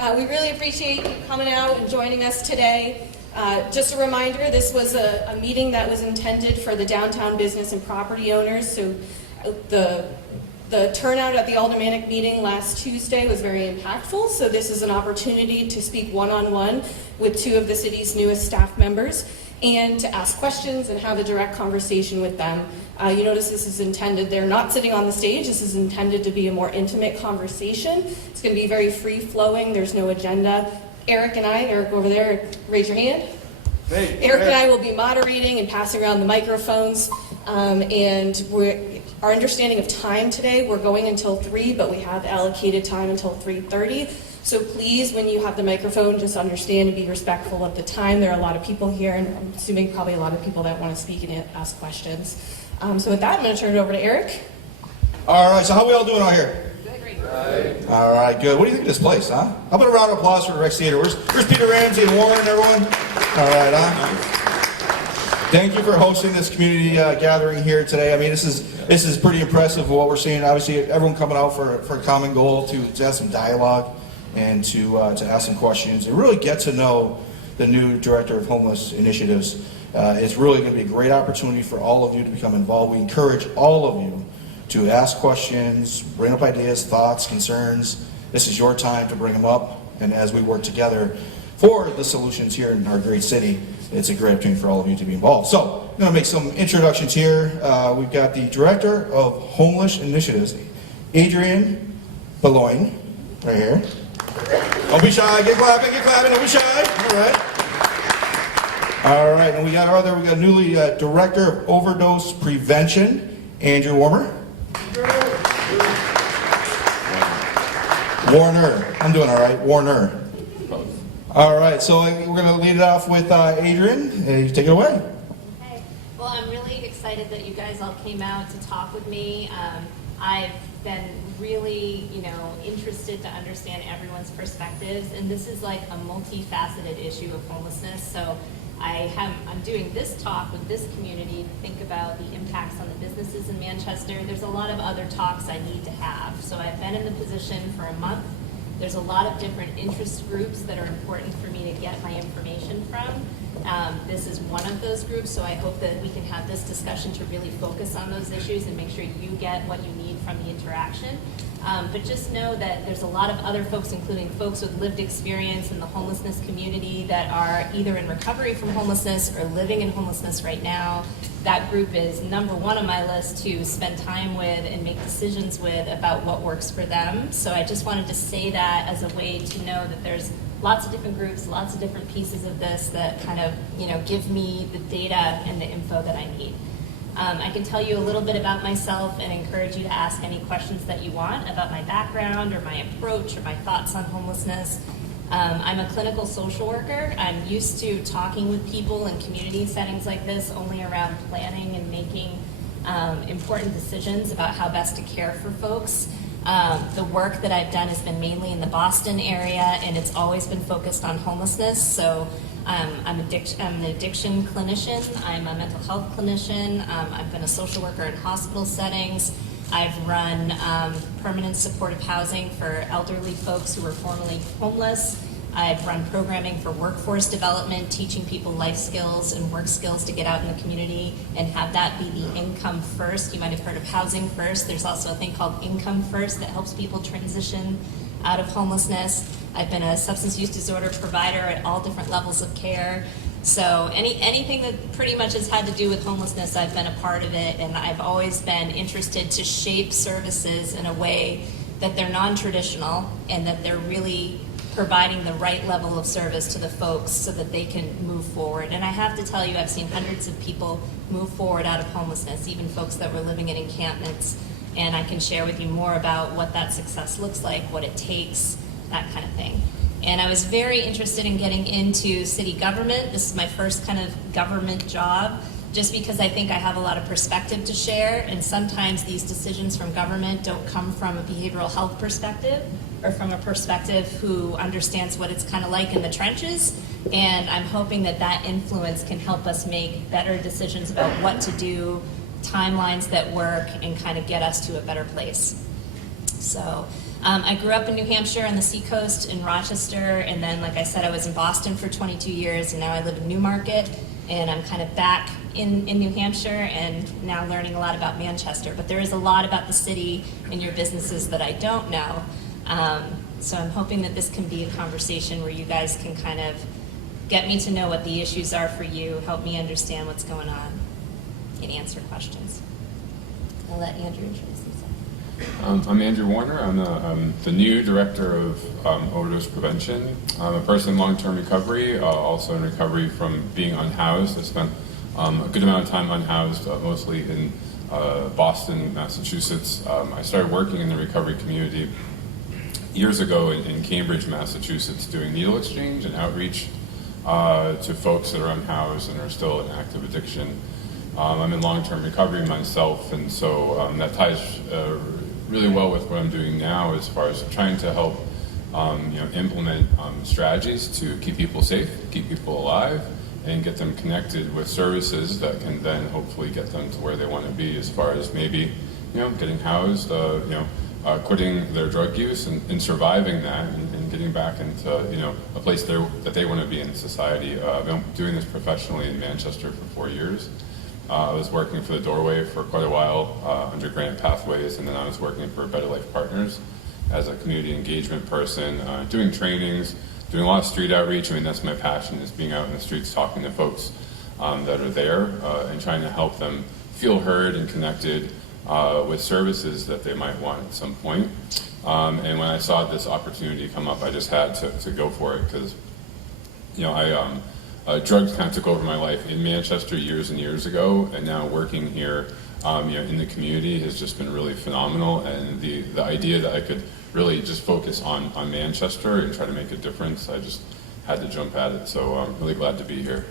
We really appreciate you coming out and joining us today. Just a reminder, this was a meeting that was intended for the downtown business and property owners. So the turnout at the Aldermanic meeting last Tuesday was very impactful. So this is an opportunity to speak one-on-one with two of the city's newest staff members and to ask questions and have a direct conversation with them. You notice this is intended, they're not sitting on the stage, this is intended to be a more intimate conversation. It's going to be very free-flowing, there's no agenda. Eric over there, raise your hand. Hey, Eric and I will be moderating and passing around the microphones. Our understanding of time today, we're going until 3, but we have allocated time until 3:30. So please, when you have the microphone, just understand and be respectful of the time. There are a lot of people here, and I'm assuming probably a lot of people that want to speak and ask questions. So with that, I'm going to turn it over to Eric. All right, so how are we all doing out here? Great. All right, good. What do you think of this place, huh? How about a round of applause for Rex Theater? Where's Peter Ramsey and Warren and everyone? All right, Thank you for hosting this community gathering here today. I mean, this is pretty impressive what we're seeing. Obviously, everyone coming out for a common goal to have some dialogue and to ask some questions and really get to know the new Director of Homeless Initiatives. It's really going to be a great opportunity for all of you to become involved. We encourage all of you to ask questions, bring up ideas, thoughts, concerns. This is your time to bring them up, and as we work together for the solutions here in our great city, it's a great opportunity for all of you to be involved. So, I'm going to make some introductions here. We've got the Director of Homeless Initiatives, Adrienne Boulogne, right here. Don't be shy, get clapping, don't be shy. All right, and we got newly Director of Overdose Prevention, Andrew Warner. Warner, I'm doing all right, Warner. All right, so we're going to lead it off with Adrienne. You take it away. Okay. Well, I'm really excited that you guys all came out to talk with me. I've been really, interested to understand everyone's perspectives, and this is like a multifaceted issue of homelessness. So I'm doing this talk with this community to think about the impacts on the businesses in Manchester. There's a lot of other talks I need to have. So I've been in the position for a month. There's a lot of different interest groups that are important for me to get my information from. This is one of those groups, so I hope that we can have this discussion to really focus on those issues and make sure you get what you need from the interaction. But just know that there's a lot of other folks, including folks with lived experience in the homelessness community that are either in recovery from homelessness or living in homelessness right now. That group is number one on my list to spend time with and make decisions with about what works for them. So I just wanted to say that as a way to know that there's lots of different groups, lots of different pieces of this that kind of, give me the data and the info that I need. I can tell you a little bit about myself and encourage you to ask any questions that you want about my background or my approach or my thoughts on homelessness. I'm a clinical social worker. I'm used to talking with people in community settings like this only around planning and making important decisions about how best to care for folks. The work that I've done has been mainly in the Boston area, and it's always been focused on homelessness. So I'm an addiction clinician. I'm a mental health clinician. I've been a social worker in hospital settings. I've run permanent supportive housing for elderly folks who were formerly homeless. I've run programming for workforce development, teaching people life skills and work skills to get out in the community and have that be the income first. You might have heard of housing first. There's also a thing called income first that helps people transition out of homelessness. I've been a substance use disorder provider at all different levels of care. So anything that pretty much has had to do with homelessness, I've been a part of it, and I've always been interested to shape services in a way that they're non-traditional and that they're really providing the right level of service to the folks so that they can move forward. And I have to tell you, I've seen hundreds of people move forward out of homelessness, even folks that were living in encampments, and I can share with you more about what that success looks like, what it takes, that kind of thing. And I was very interested in getting into city government. This is my first kind of government job, just because I think I have a lot of perspective to share, and sometimes these decisions from government don't come from a behavioral health perspective or from a perspective who understands what it's kind of like in the trenches. And I'm hoping that that influence can help us make better decisions about what to do, timelines that work, and kind of get us to a better place. So I grew up in New Hampshire on the seacoast in Rochester, and then, like I said, I was in Boston for 22 years, and now I live in Newmarket, and I'm kind of back in New Hampshire and now learning a lot about Manchester. But there is a lot about the city and your businesses that I don't know. So I'm hoping that this can be a conversation where you guys can kind of get me to know what the issues are for you, help me understand what's going on, and answer questions. I'll let Andrew introduce himself. I'm Andrew Warner. I'm the new director of overdose prevention. I'm a person in long-term recovery, also in recovery from being unhoused. I spent a good amount of time unhoused, mostly in Boston, Massachusetts. I started working in the recovery community years ago in Cambridge, Massachusetts, doing needle exchange and outreach to folks that are unhoused and are still in active addiction. I'm in long-term recovery myself, and so that ties really well with what I'm doing now as far as trying to help implement strategies to keep people safe, keep people alive, and get them connected with services that can then hopefully get them to where they want to be as far as maybe getting housed, quitting their drug use and surviving that and getting back into a place that they want to be in society. I've been doing this professionally in Manchester for 4 years. I was working for the Doorway for quite a while under Grant Pathways, and then I was working for Better Life Partners as a community engagement person, doing trainings, doing a lot of street outreach. I mean, that's my passion, is being out in the streets talking to folks that are there and trying to help them feel heard and connected with services that they might want at some point. And when I saw this opportunity come up, I just had to go for it because, drugs kind of took over my life in Manchester years and years ago, and now working here, in the community has just been really phenomenal. And the idea that I could really just focus on Manchester and try to make a difference, I just had to jump at it. So I'm really glad to be here.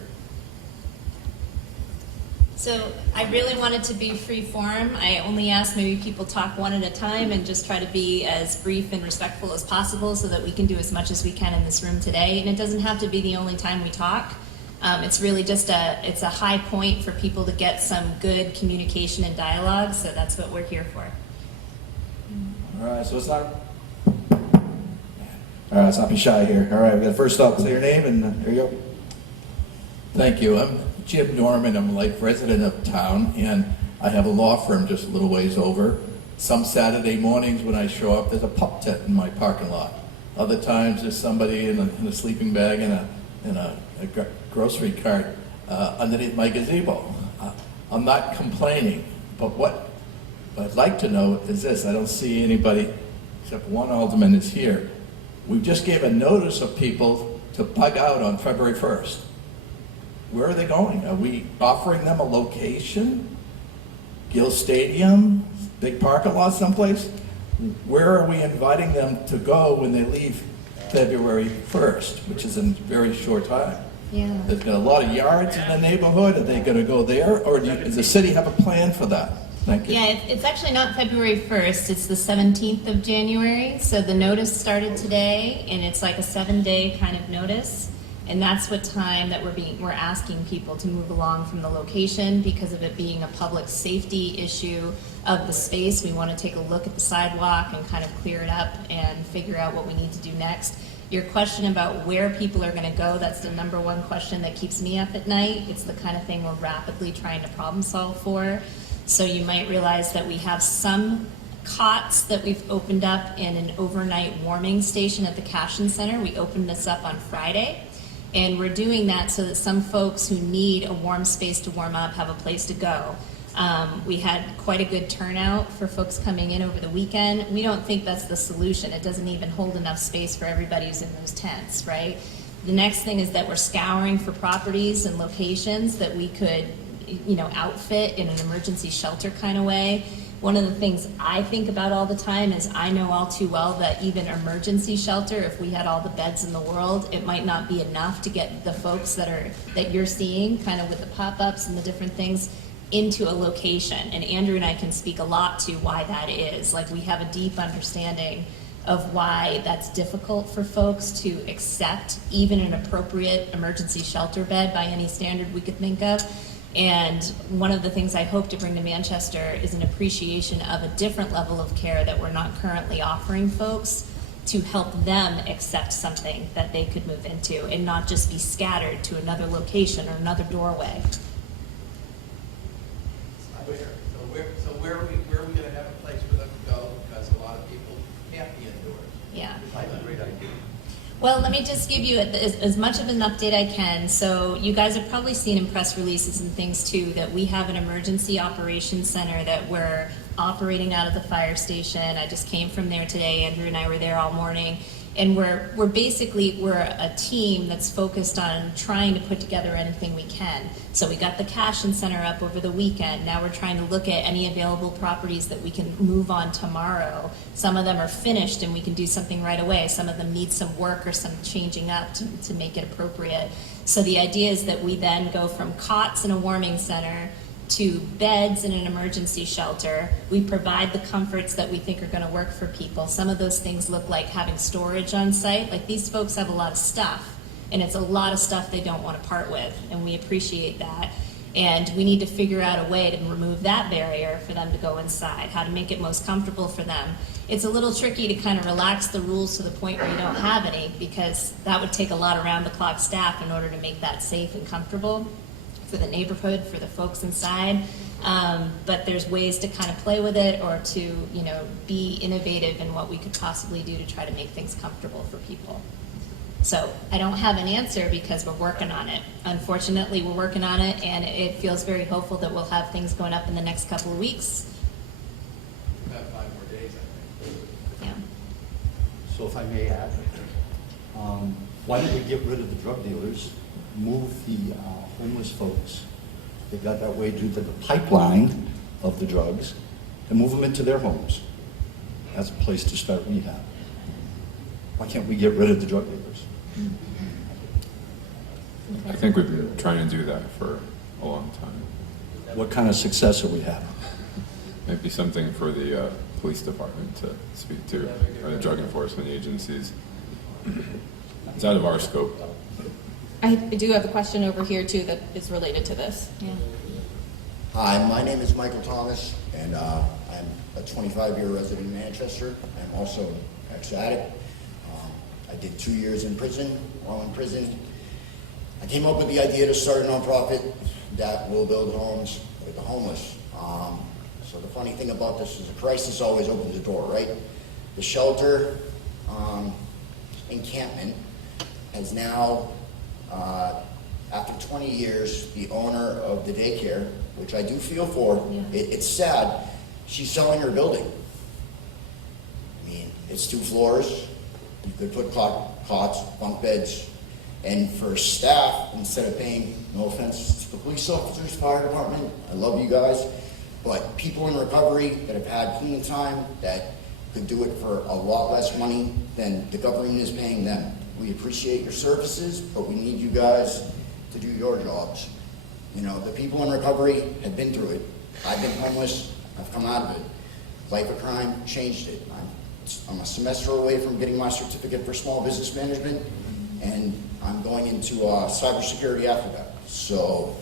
So I really wanted to be free form. I only asked maybe people talk one at a time and just try to be as brief and respectful as possible so that we can do as much as we can in this room today. And it doesn't have to be the only time we talk. It's really just it's a high point for people to get some good communication and dialogue. So that's what we're here for. All right, so let's not be shy here. All right, we got first up, say your name, and there you go. Thank you. I'm Jim Norman. I'm a life resident of town, and I have a law firm just a little ways over. Some Saturday mornings when I show up, there's a pup tent in my parking lot. Other times there's somebody in a sleeping bag in a grocery cart underneath my gazebo. I'm not complaining, but what I'd like to know is this. I don't see anybody except one alderman is here. We just gave a notice of people to bug out on February 1st. Where are they going? Are we offering them a location? Gill Stadium? Big parking lot someplace? Where are we inviting them to go when they leave February 1st, which is in a very short time? Yeah. There's got a lot of yards in the neighborhood. Are they going to go there? Or does the city have a plan for that? Thank you. Yeah, it's actually not February 1st. It's the 17th of January. So the notice started today, and it's like a 7-day kind of notice. And that's what time that we're asking people to move along from the location because of it being a public safety issue of the space. We want to take a look at the sidewalk and kind of clear it up and figure out what we need to do next. Your question about where people are going to go, that's the number one question that keeps me up at night. It's the kind of thing we're rapidly trying to problem solve for. So you might realize that we have some cots that we've opened up in an overnight warming station at the Cashin Center. We opened this up on Friday. And we're doing that so that some folks who need a warm space to warm up have a place to go. We had quite a good turnout for folks coming in over the weekend. We don't think that's the solution. It doesn't even hold enough space for everybody who's in those tents, right? The next thing is that we're scouring for properties and locations that we could, outfit in an emergency shelter kind of way. One of the things I think about all the time is I know all too well that even emergency shelter, if we had all the beds in the world, it might not be enough to get the folks that you're seeing kind of with the pop-ups and the different things into a location. And Andrew and I can speak a lot to why that is. Like, we have a deep understanding of why that's difficult for folks to accept even an appropriate emergency shelter bed by any standard we could think of. And one of the things I hope to bring to Manchester is an appreciation of a different level of care that we're not currently offering folks, to help them accept something that they could move into and not just be scattered to another location or another doorway. So where are we gonna have a place for them to go, because a lot of people can't be indoors? Yeah. I have a great idea. Well, let me just give you as much of an update I can. So you guys have probably seen in press releases and things too that we have an emergency operations center that we're operating out of the fire station. I just came from there today. Andrew and I were there all morning. And we're a team that's focused on trying to put together anything we can. So we got the cash and center up over the weekend. Now we're trying to look at any available properties that we can move on tomorrow. Some of them are finished and we can do something right away. Some of them need some work or some changing up to make it appropriate. So the idea is that we then go from cots in a warming center to beds in an emergency shelter. We provide the comforts that we think are going to work for people. Some of those things look like having storage on site. Like, these folks have a lot of stuff, and it's a lot of stuff they don't want to part with, and we appreciate that. And we need to figure out a way to remove that barrier for them to go inside, how to make it most comfortable for them. It's a little tricky to kind of relax the rules to the point where you don't have any, because that would take a lot of round-the-clock staff in order to make that safe and comfortable for the neighborhood, for the folks inside. But there's ways to kind of play with it, or to, be innovative in what we could possibly do to try to make things comfortable for people. So I don't have an answer because we're working on it. Unfortunately, we're working on it, and it feels very hopeful that we'll have things going up in the next couple of weeks. About 5 more days, I think. Yeah. So if I may add, why don't we get rid of the drug dealers, move the homeless folks that got that way due to the pipeline of the drugs, and move them into their homes? That's a place to start rehab. Why can't we get rid of the drug dealers? I think we've been trying to do that for a long time. What kind of success are we having? Maybe something for the police department to speak to, or the drug enforcement agencies. It's out of our scope. I do have a question over here too that is related to this. Yeah. Hi, my name is Michael Thomas, and I'm a 25-year resident in Manchester. I'm also an ex-addict. I did 2 years in prison. While in prison, I came up with the idea to start a nonprofit that will build homes with the homeless. So the funny thing about this is a crisis always opens the door, right? The shelter encampment has now, after 20 years, the owner of the daycare, which I do feel for, Yeah. it's sad, she's selling her building. I mean, it's 2 floors. You could put cots, bunk beds, and for staff, instead of paying, no offense to the police officers, fire department, I love you guys, but people in recovery that have had clean time, that could do it for a lot less money than the government is paying them. We appreciate your services, but we need you guys to do your jobs. The people in recovery have been through it. I've been homeless, I've come out of it. Life of crime changed it. I'm a semester away from getting my certificate for small business management, and I'm going into cybersecurity after that. So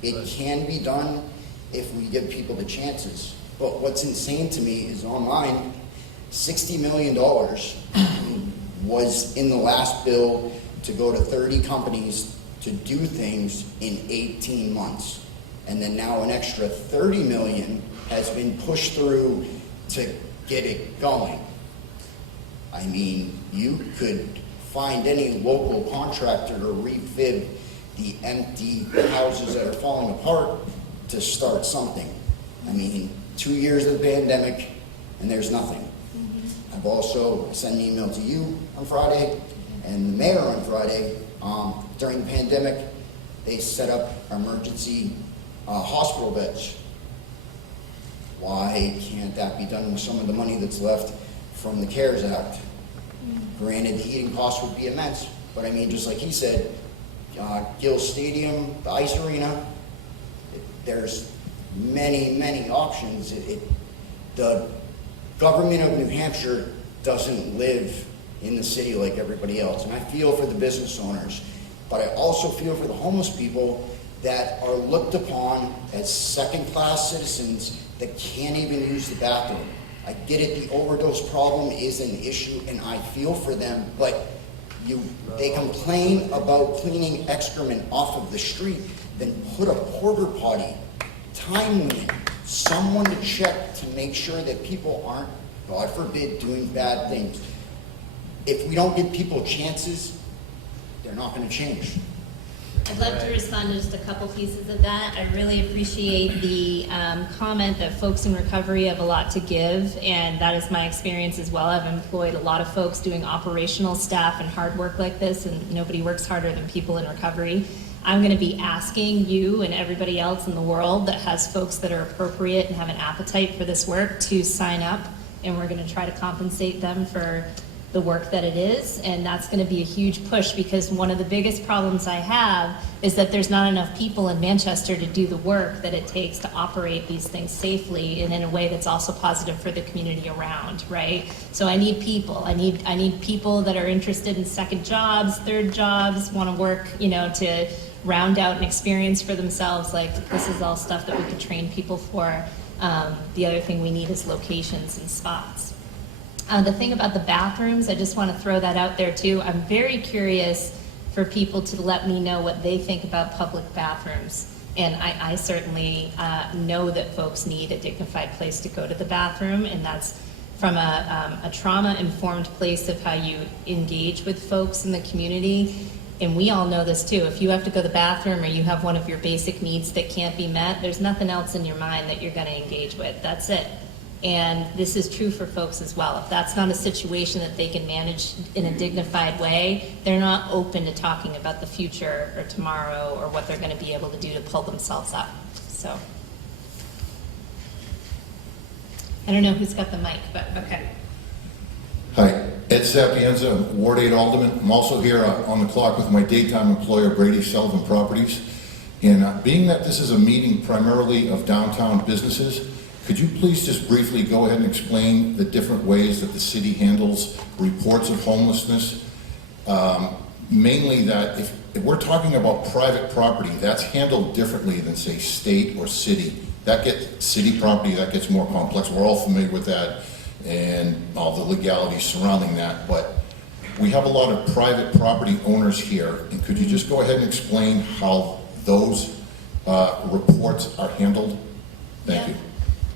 it can be done if we give people the chances. But what's insane to me is online, $60 million was in the last bill to go to 30 companies to do things in 18 months. And then now an extra 30 million has been pushed through to get it going. I mean, you could find any local contractor to refib the empty houses that are falling apart to start something. I mean, 2 years of the pandemic, and there's nothing. I've also sent an email to you on Friday and the mayor on Friday. During the pandemic, they set up emergency hospital beds. Why can't that be done with some of the money that's left from the CARES Act? Granted, the heating costs would be immense, but I mean, just like he said, Gill Stadium, the ice arena, there's many, many options. The government of New Hampshire doesn't live in the city like everybody else, and I feel for the business owners, but I also feel for the homeless people that are looked upon as second-class citizens that can't even use the bathroom. I get it, the overdose problem is an issue, and I feel for them, but they complain about cleaning excrement off of the street, then put a porta potty, time limit, someone to check to make sure that people aren't, God forbid, doing bad things. If we don't give people chances, they're not gonna change. I'd love to respond to just a couple pieces of that. I really appreciate the comment that folks in recovery have a lot to give, and that is my experience as well. I've employed a lot of folks doing operational staff and hard work like this, and nobody works harder than people in recovery. I'm going to be asking you and everybody else in the world that has folks that are appropriate and have an appetite for this work to sign up, and we're going to try to compensate them for the work that it is, and that's going to be a huge push, because one of the biggest problems I have is that there's not enough people in Manchester to do the work that it takes to operate these things safely and in a way that's also positive for the community around, right? So I need people. I need people that are interested in second jobs, third jobs, want to work, you know, to round out an experience for themselves. Like, this is all stuff that we could train people for. The other thing we need is locations and spots. The thing about the bathrooms, I just want to throw that out there too. I'm very curious for people to let me know what they think about public bathrooms. And I certainly know that folks need a dignified place to go to the bathroom, and that's from a trauma-informed place of how you engage with folks in the community. And we all know this too. If you have to go to the bathroom or you have one of your basic needs that can't be met, there's nothing else in your mind that you're going to engage with. That's it. And this is true for folks as well. If that's not a situation that they can manage in a dignified way, they're not open to talking about the future or tomorrow or what they're going to be able to do to pull themselves up. So, I don't know who's got the mic, but okay. Hi, Ed Sapienza, Ward 8 Alderman. I'm also here on the clock with my daytime employer, Brady Sullivan Properties. And being that this is a meeting primarily of downtown businesses, could you please just briefly go ahead and explain the different ways that the city handles reports of homelessness? Mainly that if we're talking about private property, that's handled differently than, say, state or city. That gets city property, that gets more complex. We're all familiar with that and all the legalities surrounding that. But we have a lot of private property owners here. And could you just go ahead and explain how those reports are handled? Thank you.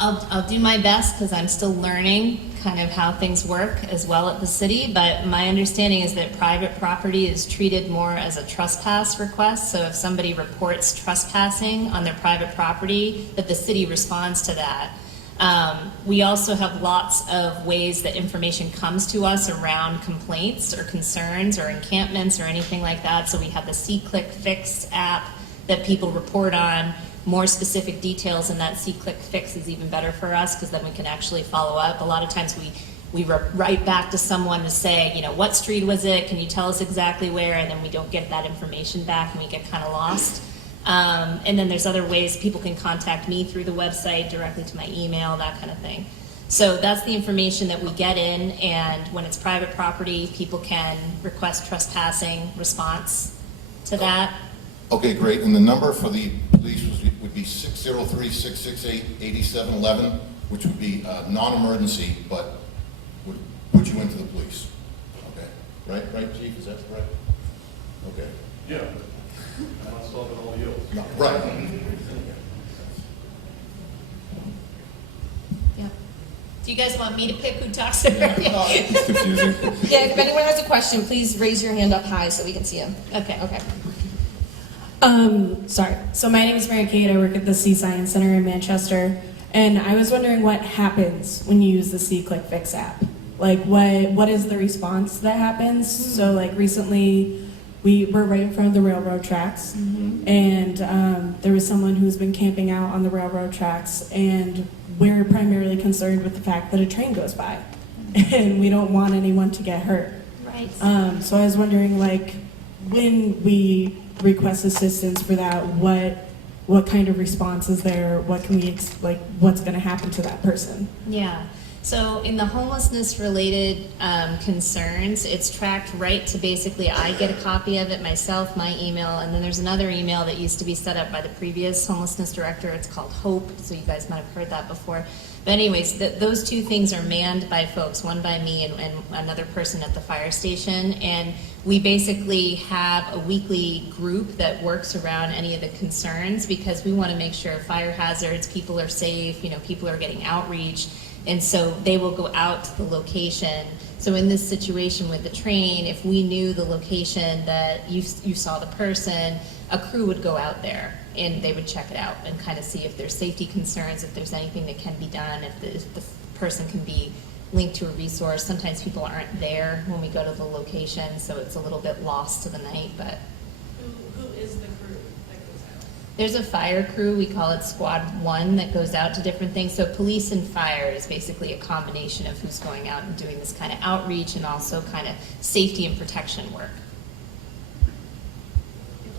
I'll do my best, because I'm still learning kind of how things work as well at the city, but my understanding is that private property is treated more as a trespass request. So if somebody reports trespassing on their private property, that the city responds to that. We also have lots of ways that information comes to us around complaints or concerns or encampments or anything like that. So we have the C-Click Fix app that people report on. More specific details in that C-Click Fix is even better for us, because then we can actually follow up. A lot of times we write back to someone to say, you know, what street was it? Can you tell us exactly where? And then we don't get that information back and we get kind of lost. And then there's other ways people can contact me through the website, directly to my email, that kind of thing. So that's the information that we get in, and when it's private property, people can request trespassing response to that. Okay, great. And the number for the police would be 603-668-8711, which would be non-emergency, but would put you into the police. Okay, right, Chief? Is that correct? Okay. Yeah, I'm not solving all you. No, right. Yeah. Do you guys want me to pick who talks to her? It's confusing. Yeah, if anyone has a question, please raise your hand up high so we can see them. Okay. Okay. Sorry. So my name is Mary Kate. I work at the Sea Science Center in Manchester, and I was wondering what happens when you use the C-Click Fix app. Like, what is the response that happens? So, like, recently we were right in front of the railroad tracks, and there was someone who's been camping out on the railroad tracks, and we're primarily concerned with the fact that a train goes by, and we don't want anyone to get hurt. Right. So I was wondering, like, when we request assistance for that, what kind of response is there? What can we what's going to happen to that person? Yeah. So in the homelessness related concerns, it's tracked right to basically I get a copy of it myself, my email, and then there's another email that used to be set up by the previous homelessness director. It's called Hope, so you guys might have heard that before. But anyways, those two things are manned by folks, one by me and another person at the fire station. And we basically have a weekly group that works around any of the concerns because we want to make sure fire hazards, people are safe, people are getting outreach. And so they will go out to the location. So in this situation with the train, if we knew the location that you saw the person, a crew would go out there and they would check it out and kind of see if there's safety concerns, if there's anything that can be done, if the person can be linked to a resource. Sometimes people aren't there when we go to the location, so it's a little bit lost to the night, but. Who is the crew that goes out? There's a fire crew, we call it Squad 1, that goes out to different things. So police and fire is basically a combination of who's going out and doing this kind of outreach and also kind of safety and protection work.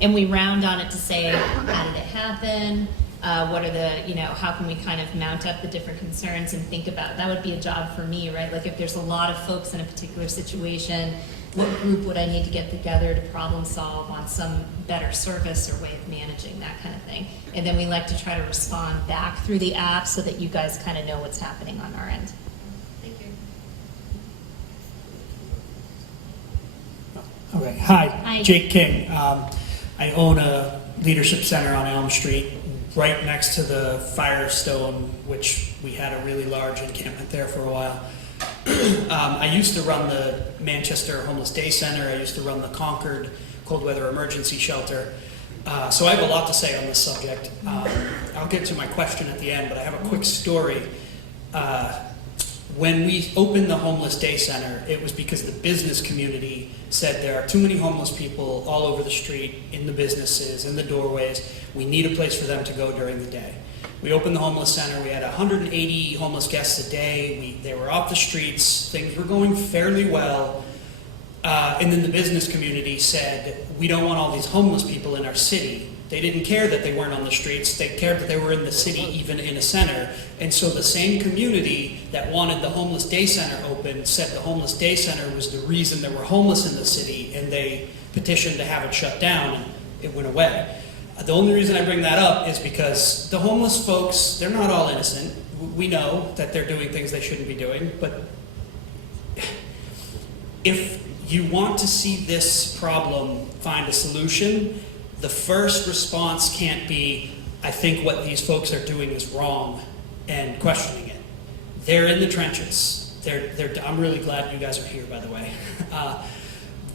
And we round on it to say, how did it happen? What are the, how can we kind of mount up the different concerns and think about, that would be a job for me, right? Like if there's a lot of folks in a particular situation, what group would I need to get together to problem solve on some better service or way of managing, that kind of thing. And then we like to try to respond back through the app so that you guys kind of know what's happening on our end. Thank you. Okay, hi. Hi. Jake King. I own a leadership center on Elm Street, right next to the Firestone, which we had a really large encampment there for a while. I used to run the Manchester Homeless Day Center. I used to run the Concord Cold Weather Emergency Shelter. So I have a lot to say on this subject. I'll get to my question at the end, but I have a quick story. When we opened the Homeless Day Center, it was because the business community said there are too many homeless people all over the street, in the businesses, in the doorways. We need a place for them to go during the day. We opened the homeless center. We had 180 homeless guests a day. They were off the streets. Things were going fairly well. And then the business community said, we don't want all these homeless people in our city. They didn't care that they weren't on the streets. They cared that they were in the city, even in a center. And so the same community that wanted the Homeless Day Center open said the Homeless Day Center was the reason there were homeless in the city, and they petitioned to have it shut down, and it went away. The only reason I bring that up is because the homeless folks, they're not all innocent. We know that they're doing things they shouldn't be doing, but if you want to see this problem find a solution, the first response can't be, I think what these folks are doing is wrong, and questioning it. They're in the trenches. I'm really glad you guys are here, by the way.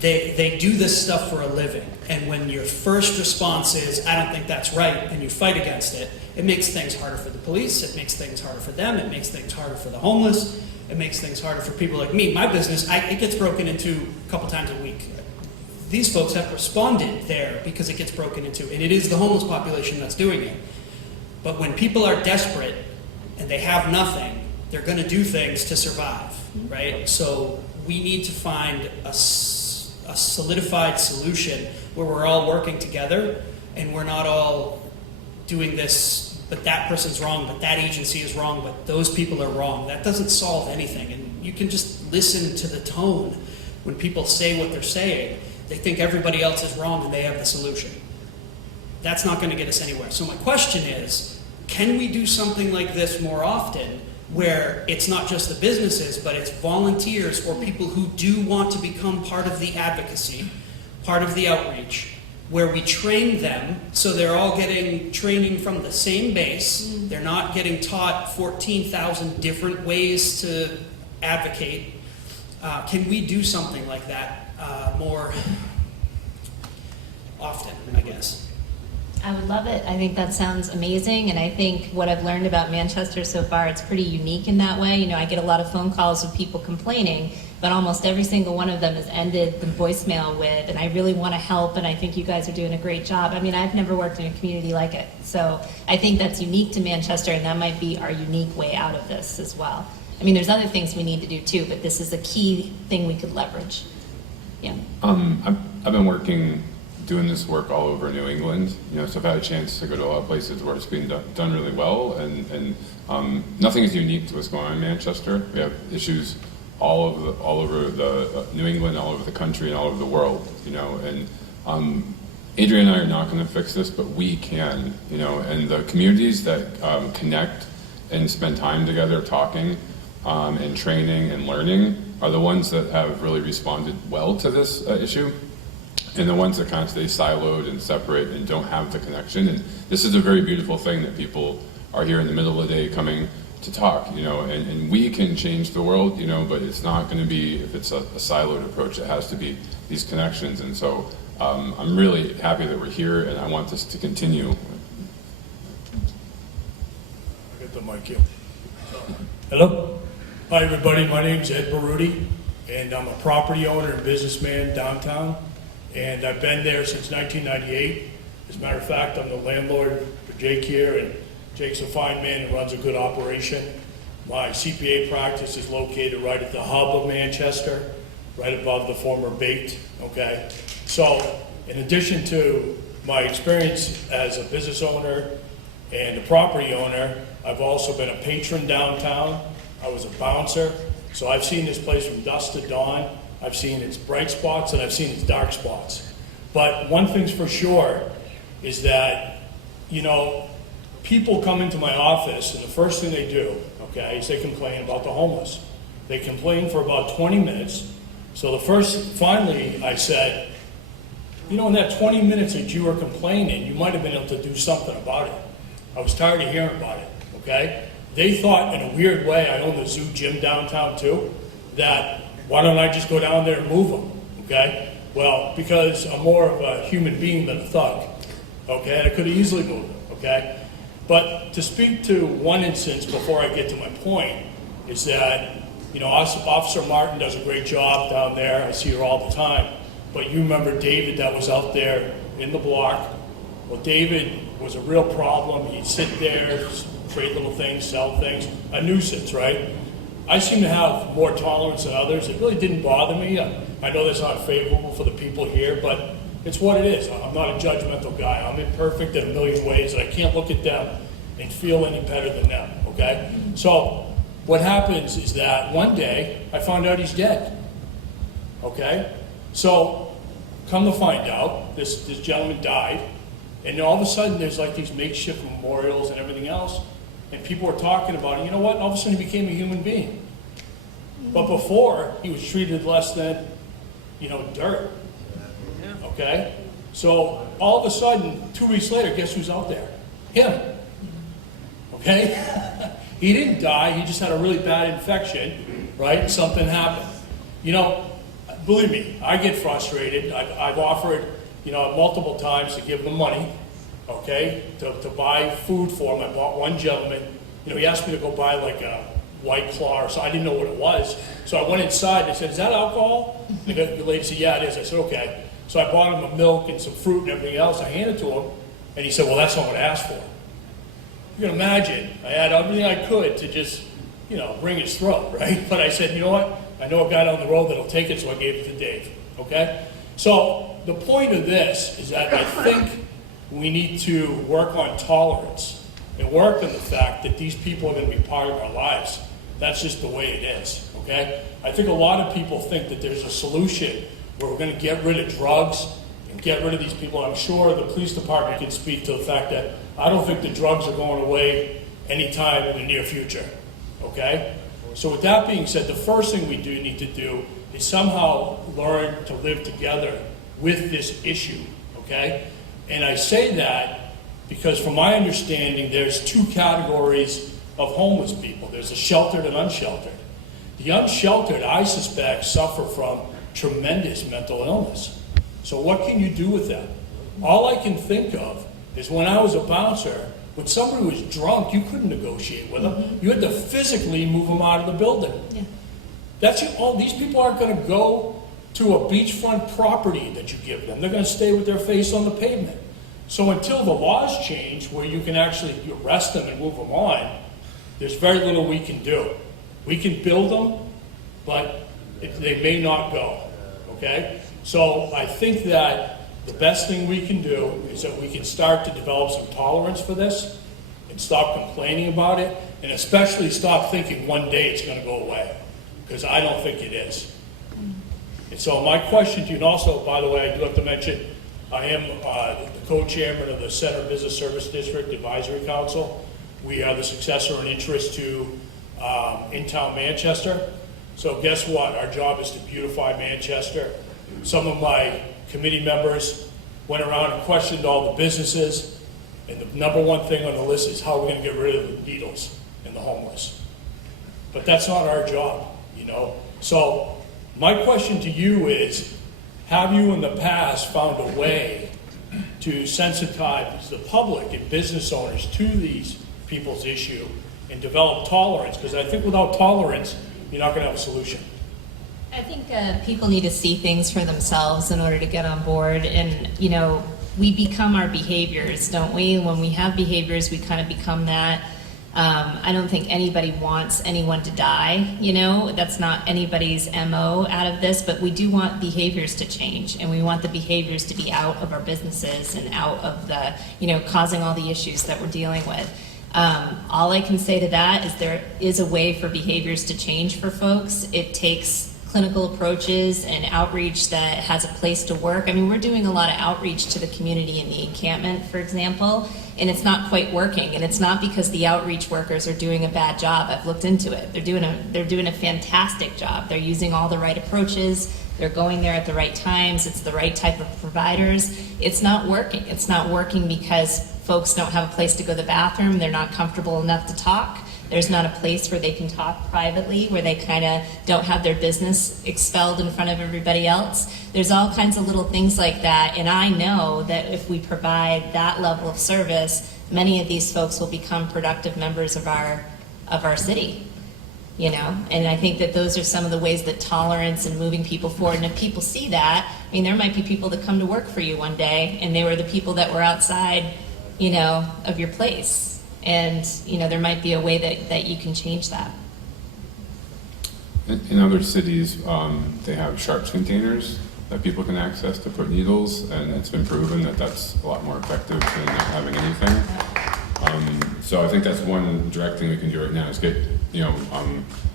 They do this stuff for a living, and when your first response is, I don't think that's right, and you fight against it, it makes things harder for the police, it makes things harder for them, it makes things harder for the homeless, it makes things harder for people like me. My business, it gets broken into a couple times a week. These folks have responded there because it gets broken into, and it is the homeless population that's doing it. But when people are desperate and they have nothing, they're going to do things to survive, right? So we need to find a solidified solution where we're all working together and we're not all doing this, but that person's wrong, but that agency is wrong, but those people are wrong. That doesn't solve anything. And you can just listen to the tone when people say what they're saying. They think everybody else is wrong and they have the solution. That's not going to get us anywhere. So my question is, can we do something like this more often where it's not just the businesses, but it's volunteers or people who do want to become part of the advocacy, part of the outreach, where we train them so they're all getting training from the same base. They're not getting taught 14,000 different ways to advocate. Can we do something like that more often, I guess? I would love it. I think that sounds amazing, and I think what I've learned about Manchester so far, it's pretty unique in that way. I get a lot of phone calls with people complaining, but almost every single one of them has ended the voicemail with, and I really want to help, and I think you guys are doing a great job. I mean, I've never worked in a community like it, so I think that's unique to Manchester, and that might be our unique way out of this as well. I mean, there's other things we need to do too, but this is a key thing we could leverage. Yeah. I've been working doing this work all over New England. You know, so I've had a chance to go to a lot of places where it's being done really well, and nothing is unique to what's going on in Manchester. We have issues all over the New England, all over the country, and all over the world. You know, and Adrian and I are not going to fix this, but we can. You know, and the communities that connect and spend time together talking and training and learning are the ones that have really responded well to this issue, and the ones that kind of stay siloed and separate and don't have the connection. And this is a very beautiful thing that people are here in the middle of the day coming to talk, you know, and we can change the world, you know, but it's not going to be, if it's a siloed approach, it has to be these connections. And so I'm really happy that we're here, and I want this to continue. I got the mic here. Hello. Hi, everybody. My name's Ed Baruti, and I'm a property owner and businessman downtown, and I've been there since 1998. As a matter of fact, I'm the landlord for Jake here, and Jake's a fine man and runs a good operation. My CPA practice is located right at the hub of Manchester, right above the former Bait, okay? So, in addition to my experience as a business owner and a property owner, I've also been a patron downtown. I was a bouncer, so I've seen this place from dusk to dawn. I've seen its bright spots and I've seen its dark spots. But one thing's for sure is that, you know, people come into my office and the first thing they do, okay, is they complain about the homeless. They complain for about 20 minutes. So finally I said, you know, in that 20 minutes that you were complaining, you might have been able to do something about it. I was tired of hearing about it, okay? They thought in a weird way, I own the zoo gym downtown too, that why don't I just go down there and move them, okay? Well, because I'm more of a human being than a thug, okay? I could have easily moved them, okay? But to speak to one instance before I get to my point is that, you know, Officer Martin does a great job down there. I see her all the time. But you remember David that was out there in the block. Well, David was a real problem. He'd sit there, trade little things, sell things, a nuisance, right? I seem to have more tolerance than others. It really didn't bother me. I know that's not favorable for the people here, but it's what it is. I'm not a judgmental guy. I'm imperfect in a million ways, and I can't look at them and feel any better than them, okay? So what happens is that one day I found out he's dead, okay? So come to find out, this gentleman died, and all of a sudden there's like these makeshift memorials and everything else, and people were talking about it. You know what? All of a sudden he became a human being. But before, he was treated less than, you know, dirt. Okay? So all of a sudden, 2 weeks later, guess who's out there? Him. Okay? He didn't die, he just had a really bad infection, right? Something happened. You know, believe me, I get frustrated. I've offered, you know, multiple times to give them money, okay, to buy food for him. I bought one gentleman, you know, he asked me to go buy like a White Claw, so I didn't know what it was. So I went inside and I said, is that alcohol? And the lady said, yeah, it is. I said, okay. So I bought him a milk and some fruit and everything else. I handed it to him, and he said, well, that's not what I asked for. You can imagine, I had everything I could to just, you know, wring his throat, right? But I said, you know what? I know a guy down the road that'll take it, so I gave it to Dave, okay? So the point of this is that I think we need to work on tolerance and work on the fact that these people are going to be part of our lives. That's just the way it is, okay? I think a lot of people think that there's a solution where we're going to get rid of drugs and get rid of these people. I'm sure the police department can speak to the fact that I don't think the drugs are going away anytime in the near future, okay? So with that being said, the first thing we do need to do is somehow learn to live together with this issue, okay? And I say that because from my understanding, there's two categories of homeless people. There's the sheltered and unsheltered. The unsheltered, I suspect, suffer from tremendous mental illness. So what can you do with them? All I can think of is when I was a bouncer, when somebody was drunk, you couldn't negotiate with them. You had to physically move them out of the building. Yeah. That's it. All these people aren't going to go to a beachfront property that you give them. They're going to stay with their face on the pavement. So until the laws change where you can actually arrest them and move them on, there's very little we can do. We can build them, but they may not go, okay? So I think that the best thing we can do is that we can start to develop some tolerance for this and stop complaining about it, and especially stop thinking one day it's going to go away, because I don't think it is. And so my question to you, and also, by the way, I do have to mention, I am the co-chairman of the Center Business Service District Advisory Council. We are the successor in interest to in-town Manchester. So guess what? Our job is to beautify Manchester. Some of my committee members went around and questioned all the businesses, and the number one thing on the list is how we're going to get rid of the needles and the homeless. But that's not our job, you know? So my question to you is, have you in the past found a way to sensitize the public and business owners to these people's issue and develop tolerance? Because I think without tolerance, you're not going to have a solution. I think people need to see things for themselves in order to get on board. And, you know, we become our behaviors, don't we? When we have behaviors, we kind of become that. I don't think anybody wants anyone to die, you know? That's not anybody's MO out of this, but we do want behaviors to change, and we want the behaviors to be out of our businesses and out of the, you know, causing all the issues that we're dealing with. All I can say to that is there is a way for behaviors to change for folks. It takes clinical approaches and outreach that has a place to work. I mean, we're doing a lot of outreach to the community in the encampment, for example, and it's not quite working. And it's not because the outreach workers are doing a bad job. I've looked into it. They're doing a fantastic job. They're using all the right approaches. They're going there at the right times. It's the right type of providers. It's not working. It's not working because folks don't have a place to go to the bathroom. They're not comfortable enough to talk. There's not a place where they can talk privately, where they kind of don't have their business expelled in front of everybody else. There's all kinds of little things like that, and I know that if we provide that level of service, many of these folks will become productive members of our city, you know? And I think that those are some of the ways that tolerance and moving people forward, and if people see that, I mean, there might be people that come to work for you one day, and they were the people that were outside, you know, of your place. And, you know, there might be a way that you can change that. In other cities, they have sharps containers that people can access to put needles, and it's been proven that that's a lot more effective than not having anything. So I think that's one direct thing we can do right now is get, you know,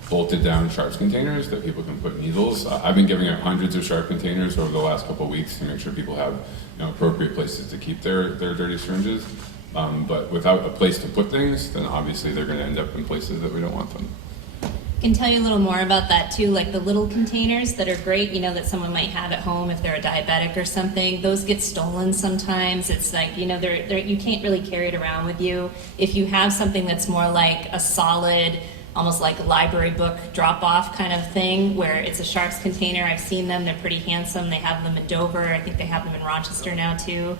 bolted down sharps containers that people can put needles. I've been giving out hundreds of sharp containers over the last couple of weeks to make sure people have, you know, appropriate places to keep their dirty syringes. But without a place to put things, then obviously they're going to end up in places that we don't want them. I can tell you a little more about that too, like the little containers that are great, you know, that someone might have at home if they're a diabetic or something. Those get stolen sometimes. It's like, you know, you can't really carry it around with you. If you have something that's more like a solid, almost like a library book drop-off kind of thing, where it's a sharps container. I've seen them. They're pretty handsome. They have them in Dover. I think they have them in Rochester now too.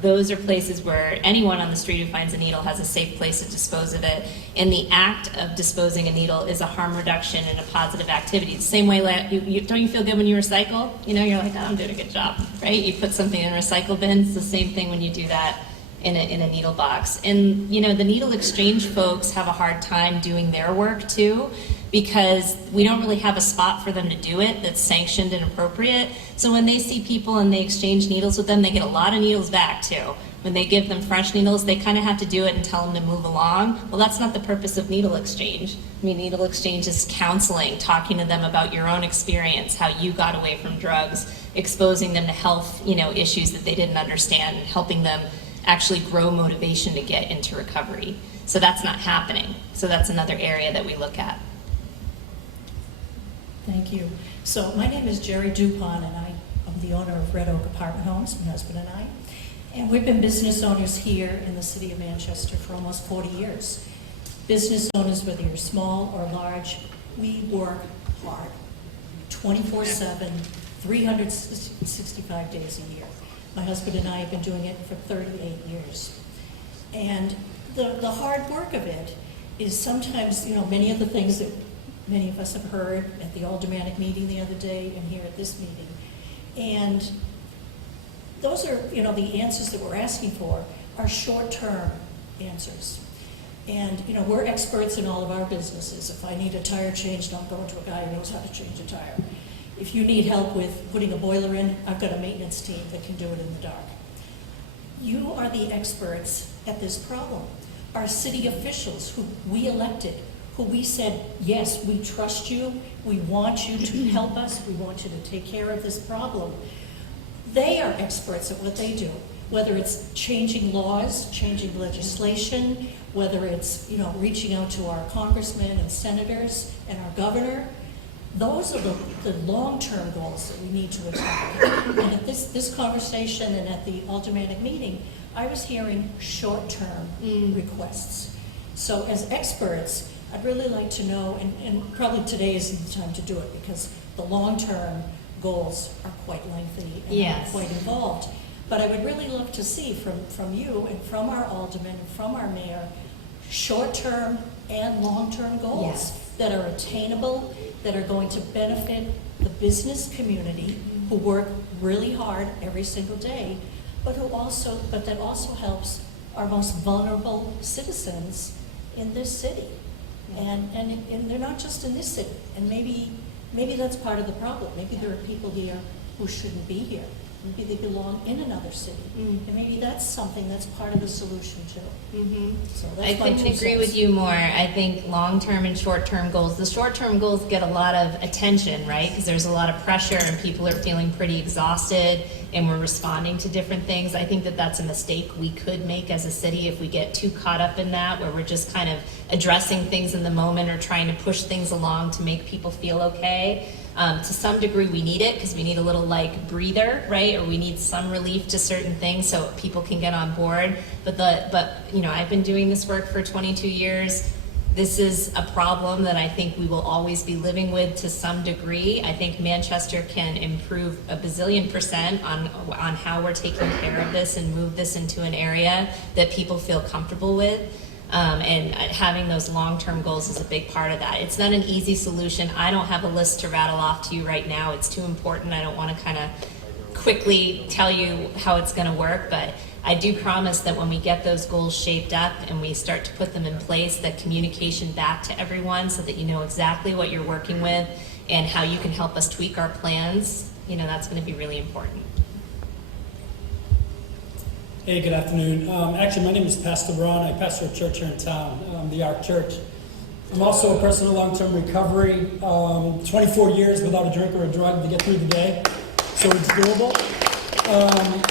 Those are places where anyone on the street who finds a needle has a safe place to dispose of it. And the act of disposing a needle is a harm reduction and a positive activity. The same way, like, don't you feel good when you recycle? You know, you're like, oh, I'm doing a good job, right? You put something in a recycle bin. It's the same thing when you do that in a needle box. And, you know, the needle exchange folks have a hard time doing their work too, because we don't really have a spot for them to do it that's sanctioned and appropriate. So when they see people and they exchange needles with them, they get a lot of needles back too. When they give them fresh needles, they kind of have to do it and tell them to move along. Well, that's not the purpose of needle exchange. I mean, needle exchange is counseling, talking to them about your own experience, how you got away from drugs, exposing them to health, you know, issues that they didn't understand, and helping them actually grow motivation to get into recovery. So that's not happening. So that's another area that we look at. Thank you. So my name is Jerry Dupont, and I am the owner of Red Oak Apartment Homes, my husband and I. And we've been business owners here in the city of Manchester for almost 40 years. Business owners, whether you're small or large, we work hard, 24/7, 365 days a year. My husband and I have been doing it for 38 years. And the hard work of it is sometimes, you know, many of the things that many of us have heard at the aldermanic meeting the other day and here at this meeting. And those are, you know, the answers that we're asking for are short-term answers. And, you know, we're experts in all of our businesses. If I need a tire changed, I'm going to a guy who knows how to change a tire. If you need help with putting a boiler in, I've got a maintenance team that can do it in the dark. You are the experts at this problem. Our city officials who we elected, who we said, yes, we trust you, we want you to help us, we want you to take care of this problem. They are experts at what they do, whether it's changing laws, changing legislation, whether it's, reaching out to our congressmen and senators and our governor. Those are the long-term goals that we need to attack. And at this conversation and at the aldermanic meeting, I was hearing short-term requests. So as experts, I'd really like to know, and probably today isn't the time to do it because the long-term goals are quite lengthy and Yes. quite involved. But I would really love to see from you and from our aldermen and from our mayor, short-term and long-term goals Yes. that are attainable, that are going to benefit the business community who work really hard every single day, but that also helps our most vulnerable citizens in this city. And they're not just in this city. And maybe that's part of the problem. Maybe there are people here who shouldn't be here. Maybe they belong in another city. And maybe that's something that's part of the solution too. So that's I my couldn't 2 agree cents. with you more. I think long-term and short-term goals, the short-term goals get a lot of attention, right? Because there's a lot of pressure and people are feeling pretty exhausted and we're responding to different things. I think that that's a mistake we could make as a city if we get too caught up in that, where we're just kind of addressing things in the moment or trying to push things along to make people feel okay. To some degree, we need it because we need a little breather, right? Or we need some relief to certain things so people can get on board. But I've been doing this work for 22 years. This is a problem that I think we will always be living with to some degree. I think Manchester can improve a bazillion% on how we're taking care of this and move this into an area that people feel comfortable with. And having those long-term goals is a big part of that. It's not an easy solution. I don't have a list to rattle off to you right now. It's too important. I don't want to kind of quickly tell you how it's going to work, but I do promise that when we get those goals shaped up and we start to put them in place, that communication back to everyone so that you know exactly what you're working with and how you can help us tweak our plans, that's going to be really important. Hey, good afternoon. Actually, my name is Pastor Ron. I pastor a church here in town, the Ark Church. I'm also a person in long-term recovery, 24 years without a drink or a drug to get through the day, so it's doable.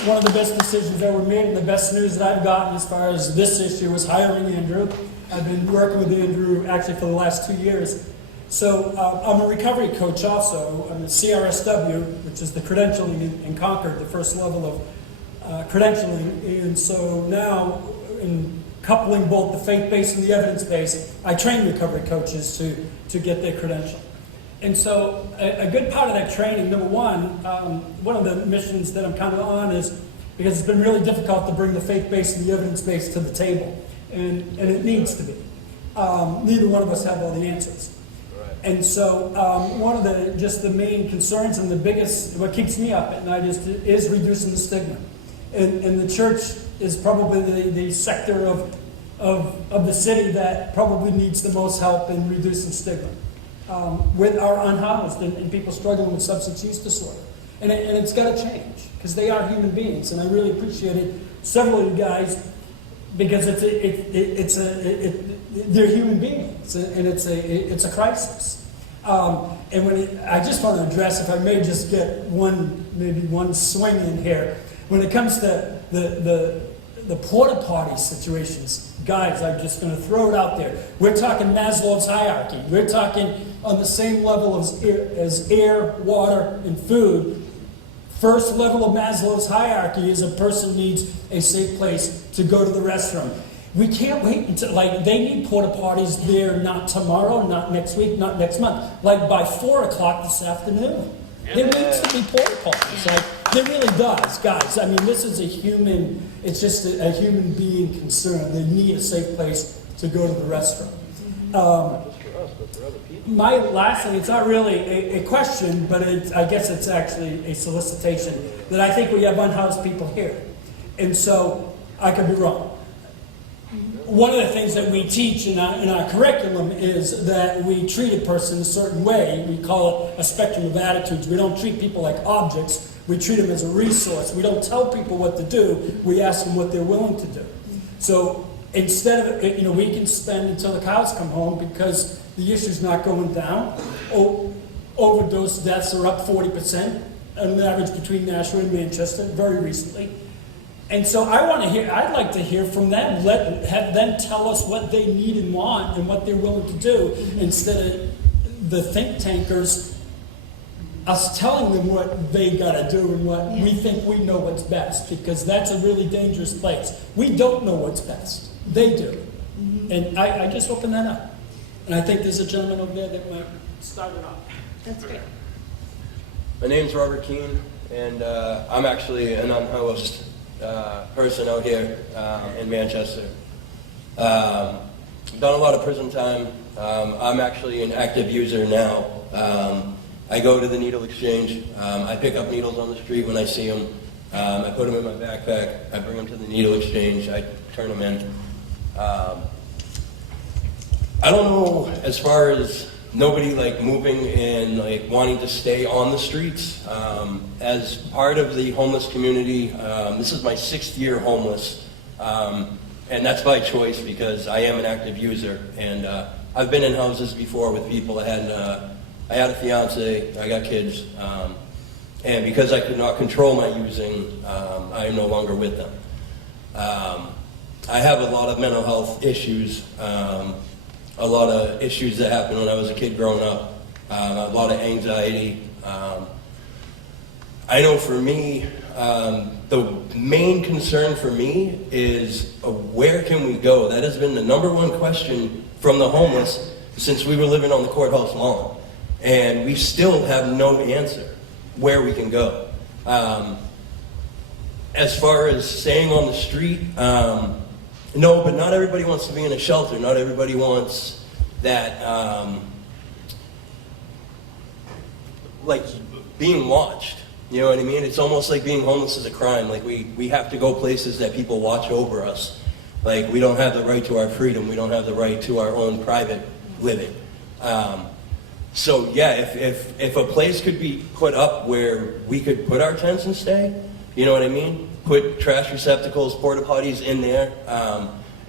One of the best decisions that were made and the best news that I've gotten as far as this issue was hiring Andrew. I've been working with Andrew actually for the last 2 years. So I'm a recovery coach also. I'm a CRSW, which is the credentialing in Concord, the first level of credentialing, and so now in coupling both the faith-based and the evidence-based, I train recovery coaches to get their credential. And so a good part of that training, number one of the missions that I'm kind of on is because it's been really difficult to bring the faith-based and the evidence-based to the table, and it needs to be. Neither one of us have all the answers. And so one of the main concerns and the biggest, what keeps me up at night is reducing the stigma. And the church is probably the sector of the city that probably needs the most help in reducing stigma with our unhoused and people struggling with substance use disorder. And it's got to change because they are human beings. And I really appreciated several of you guys because they're human beings and it's a crisis. And I just want to address, if I may just get maybe one swing in here. When it comes to the porta potty situations, guys, I'm just going to throw it out there. We're talking Maslow's hierarchy. We're talking on the same level as air, water, and food. First level of Maslow's hierarchy is a person needs a safe place to go to the restroom. We can't wait until, they need porta potties there not tomorrow, not next week, not next month, by 4 o'clock this afternoon. There needs to be porta potties. There really does, guys. I mean, this is it's just a human being concern. They need a safe place to go to the restroom. My last thing, it's not really a question, but I guess it's actually a solicitation, that I think we have unhoused people here. And so, I could be wrong. One of the things that we teach in our curriculum is that we treat a person a certain way. We call it a spectrum of attitudes. We don't treat people like objects. We treat them as a resource. We don't tell people what to do. We ask them what they're willing to do. So instead of, we can spend until the cows come home because the issue's not going down. Overdose deaths are up 40% on average between Nashua and Manchester very recently. And so I'd like to hear from them, have them tell us what they need and want and what they're willing to do, instead of the think tankers, us telling them what they gotta do and what we think we know what's best, because that's a really dangerous place. We don't know what's best, they do. And I just open that up. And I think there's a gentleman over there that might start it off. That's great. My name's Robert Keene, and I'm actually an unhoused person out here in Manchester. Done a lot of prison time. I'm actually an active user now. I go to the needle exchange. I pick up needles on the street when I see them. I put them in my backpack. I bring them to the needle exchange. I turn them in. I don't know, as far as nobody like moving and like wanting to stay on the streets. As part of the homeless community, this is my 6th year homeless, and that's by choice because I am an active user. And I've been in houses before with people. I had a fiance, I got kids, and because I could not control my using, I am no longer with them. I have a lot of mental health issues. A lot of issues that happened when I was a kid growing up, a lot of anxiety. I know for me, the main concern for me is where can we go? That has been the #1 question from the homeless since we were living on the courthouse lawn. And we still have no answer where we can go. As far as staying on the street, no, but not everybody wants to be in a shelter. Not everybody wants that, like being watched. You know what I mean? It's almost like being homeless is a crime. Like we have to go places that people watch over us. Like we don't have the right to our freedom. We don't have the right to our own private living. So yeah, if a place could be put up where we could put our tents and stay, you know what I mean? Put trash receptacles, porta potties in there.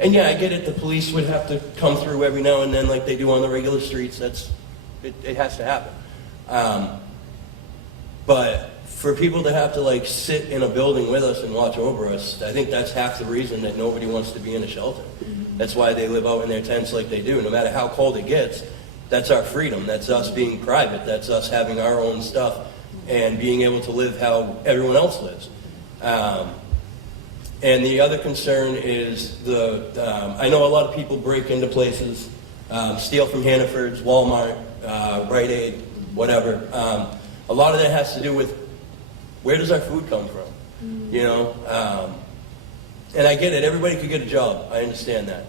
And yeah, I get it. The police would have to come through every now and then, like they do on the regular streets. It has to happen. But for people to have to like sit in a building with us and watch over us, I think that's half the reason that nobody wants to be in a shelter. That's why they live out in their tents like they do. No matter how cold it gets, that's our freedom. That's us being private. That's us having our own stuff and being able to live how everyone else lives. And the other concern is I know a lot of people break into places, steal from Hannaford's, Walmart, Rite Aid, whatever. A lot of that has to do with where does our food come from, you know? And I get it. Everybody could get a job. I understand that.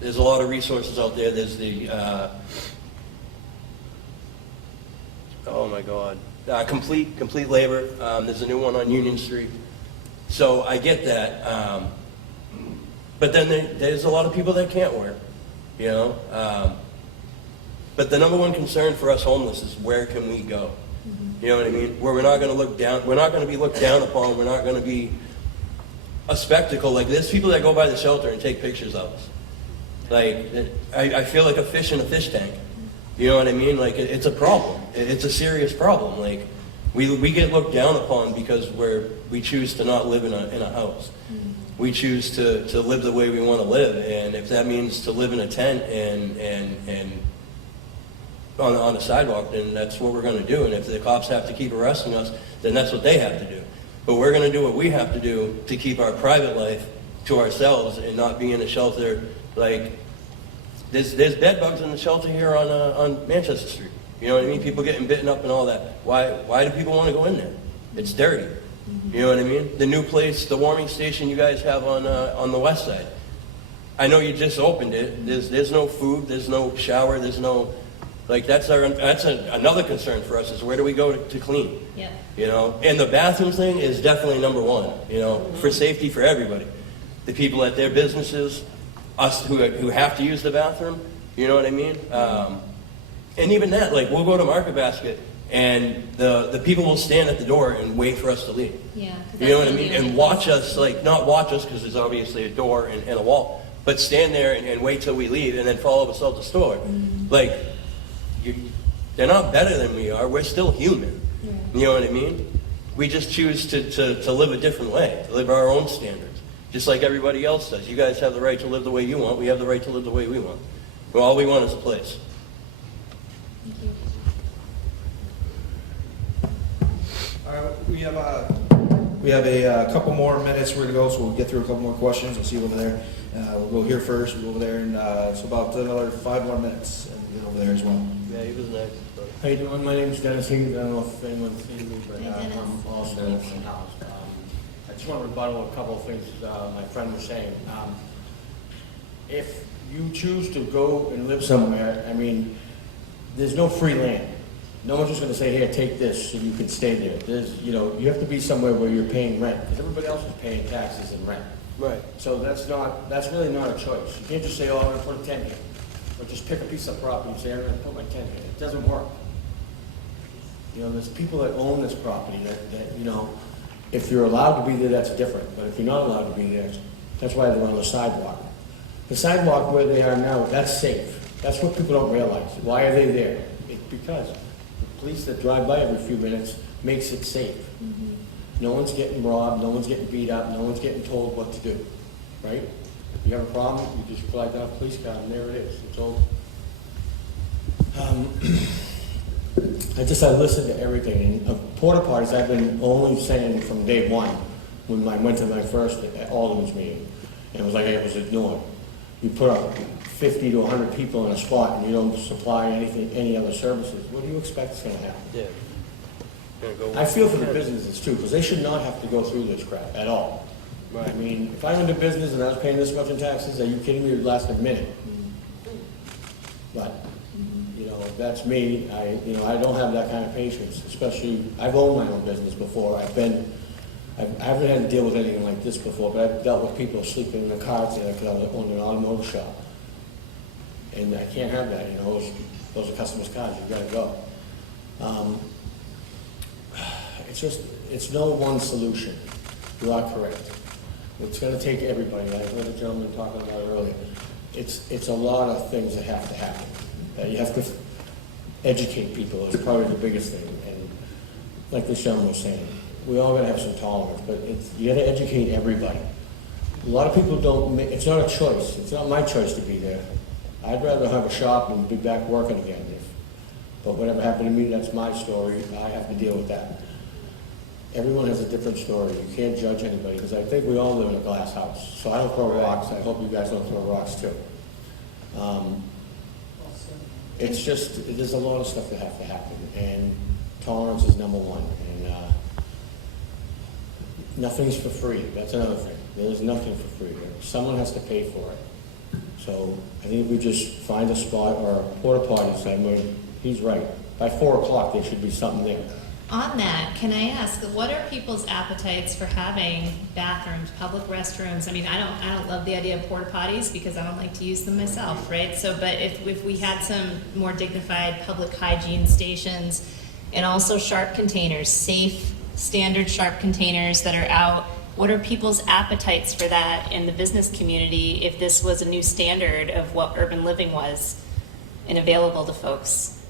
There's a lot of resources out there. There's the, oh my God, complete labor. There's a new one on Union Street. So I get that. But then there's a lot of people that can't work, you know? But the #1 concern for us homeless is where can we go? You know what I mean? Where we're not going to look down, we're not going to be looked down upon, we're not going to be a spectacle. Like there's people that go by the shelter and take pictures of us. Like, I feel like a fish in a fish tank. You know what I mean? Like it's a problem. It's a serious problem. Like we get looked down upon because we choose to not live in a house. We choose to live the way we want to live, and if that means to live in a tent and on the sidewalk, then that's what we're going to do. And if the cops have to keep arresting us, then that's what they have to do. But we're going to do what we have to do to keep our private life to ourselves and not be in a shelter. Like there's bed bugs in the shelter here on Manchester Street. You know what I mean? People getting bitten up and all that. Why do people want to go in there? It's dirty. You know what I mean? The new place, the warming station you guys have on the west side. I know you just opened it. There's no food. There's no shower. There's no, like that's another concern for us is where do we go to clean? Yeah. You know, and the bathroom thing is definitely #1. You know, for safety for everybody, the people at their businesses, us who have to use the bathroom. You know what I mean? And even that, like, we'll go to Market Basket, and the people will stand at the door and wait for us to leave. Yeah. 'cause You know what that's I the mean? only And watch us, like, not watch us because there's obviously a door and a wall, but stand there and wait till we leave and then follow us out the store. Like, they're not better than we are. We're still human. You know what I mean? We just choose to live a different way, to live our own standards, just like everybody else does. You guys have the right to live the way you want. We have the right to live the way we want. Well, all we want is a place. Thank you. All right, we have a couple more minutes we're gonna go, so we'll get through a couple more questions. We'll see you over there. We'll go here first, we'll go over there, and it's about another 5 more minutes, and we'll get over there as well. Yeah, he was nice. How you doing? My name's Dennis Higgins. I don't know if anyone's seen me, but Hey, Dennis. I'm also in the house. I just want to rebuttal a couple of things my friend was saying. If you choose to go and live somewhere, I mean, there's no free land. No one's just going to say, here, take this, so you can stay there. There's, you know, you have to be somewhere where you're paying rent, because everybody else is paying taxes and rent. Right. So that's really not a choice. You can't just say, oh, I'm going to put a tent here. Or just pick a piece of property and say, I'm going to put my tent here. It doesn't work. You know, there's people that own this property that, you know, if you're allowed to be there, that's different. But if you're not allowed to be there, that's why they're on the sidewalk. The sidewalk where they are now, that's safe. That's what people don't realize. Why are they there? It's because the police that drive by every few minutes makes it safe. No one's getting robbed, no one's getting beat up, no one's getting told what to do, right? If you have a problem, you just flag down a police car and there it is, it's over. I listened to everything, and porta potties I've been only saying from day one, when I went to my first Alderman's meeting, and it was like it was ignored. You put up 50 to 100 people in a spot and you don't supply any other services, what do you expect is gonna happen? Yeah. I feel for the businesses too, because they should not have to go through this crap at all. I mean, if I went into business and I was paying this much in taxes, are you kidding me, it would last a minute. But, you know, that's me, I don't have that kind of patience, especially, I've owned my own business before, I haven't had to deal with anything like this before, but I've dealt with people sleeping in the cars there because I owned an automotive shop. And I can't have that, you know, those are customers' cars, you gotta go. It's no one solution. You are correct. It's gonna take everybody. I heard a gentleman talking about it earlier. It's a lot of things that have to happen. You have to educate people is probably the biggest thing. And like this gentleman was saying, we all gotta have some tolerance, but you gotta educate everybody. A lot of people don't, it's not a choice. It's not my choice to be there. I'd rather have a shop and be back working again. But whatever happened to me, that's my story. I have to deal with that. Everyone has a different story. You can't judge anybody, because I think we all live in a glass house. So I don't throw rocks. I hope you guys don't throw rocks too. It's just, there's a lot of stuff that have to happen, and tolerance is number one. And nothing's for free. That's another thing. There's nothing for free. Someone has to pay for it. So I think if we just find a spot or a porta potty somewhere, he's right. By 4 o'clock, there should be something there. On that, can I ask, what are people's appetites for having bathrooms, public restrooms? I mean, I don't love the idea of porta potties because I don't like to use them myself, right? So, but if we had some more dignified public hygiene stations and also sharp containers, safe, standard sharp containers that are out, what are people's appetites for that in the business community if this was a new standard of what urban living was and available to folks?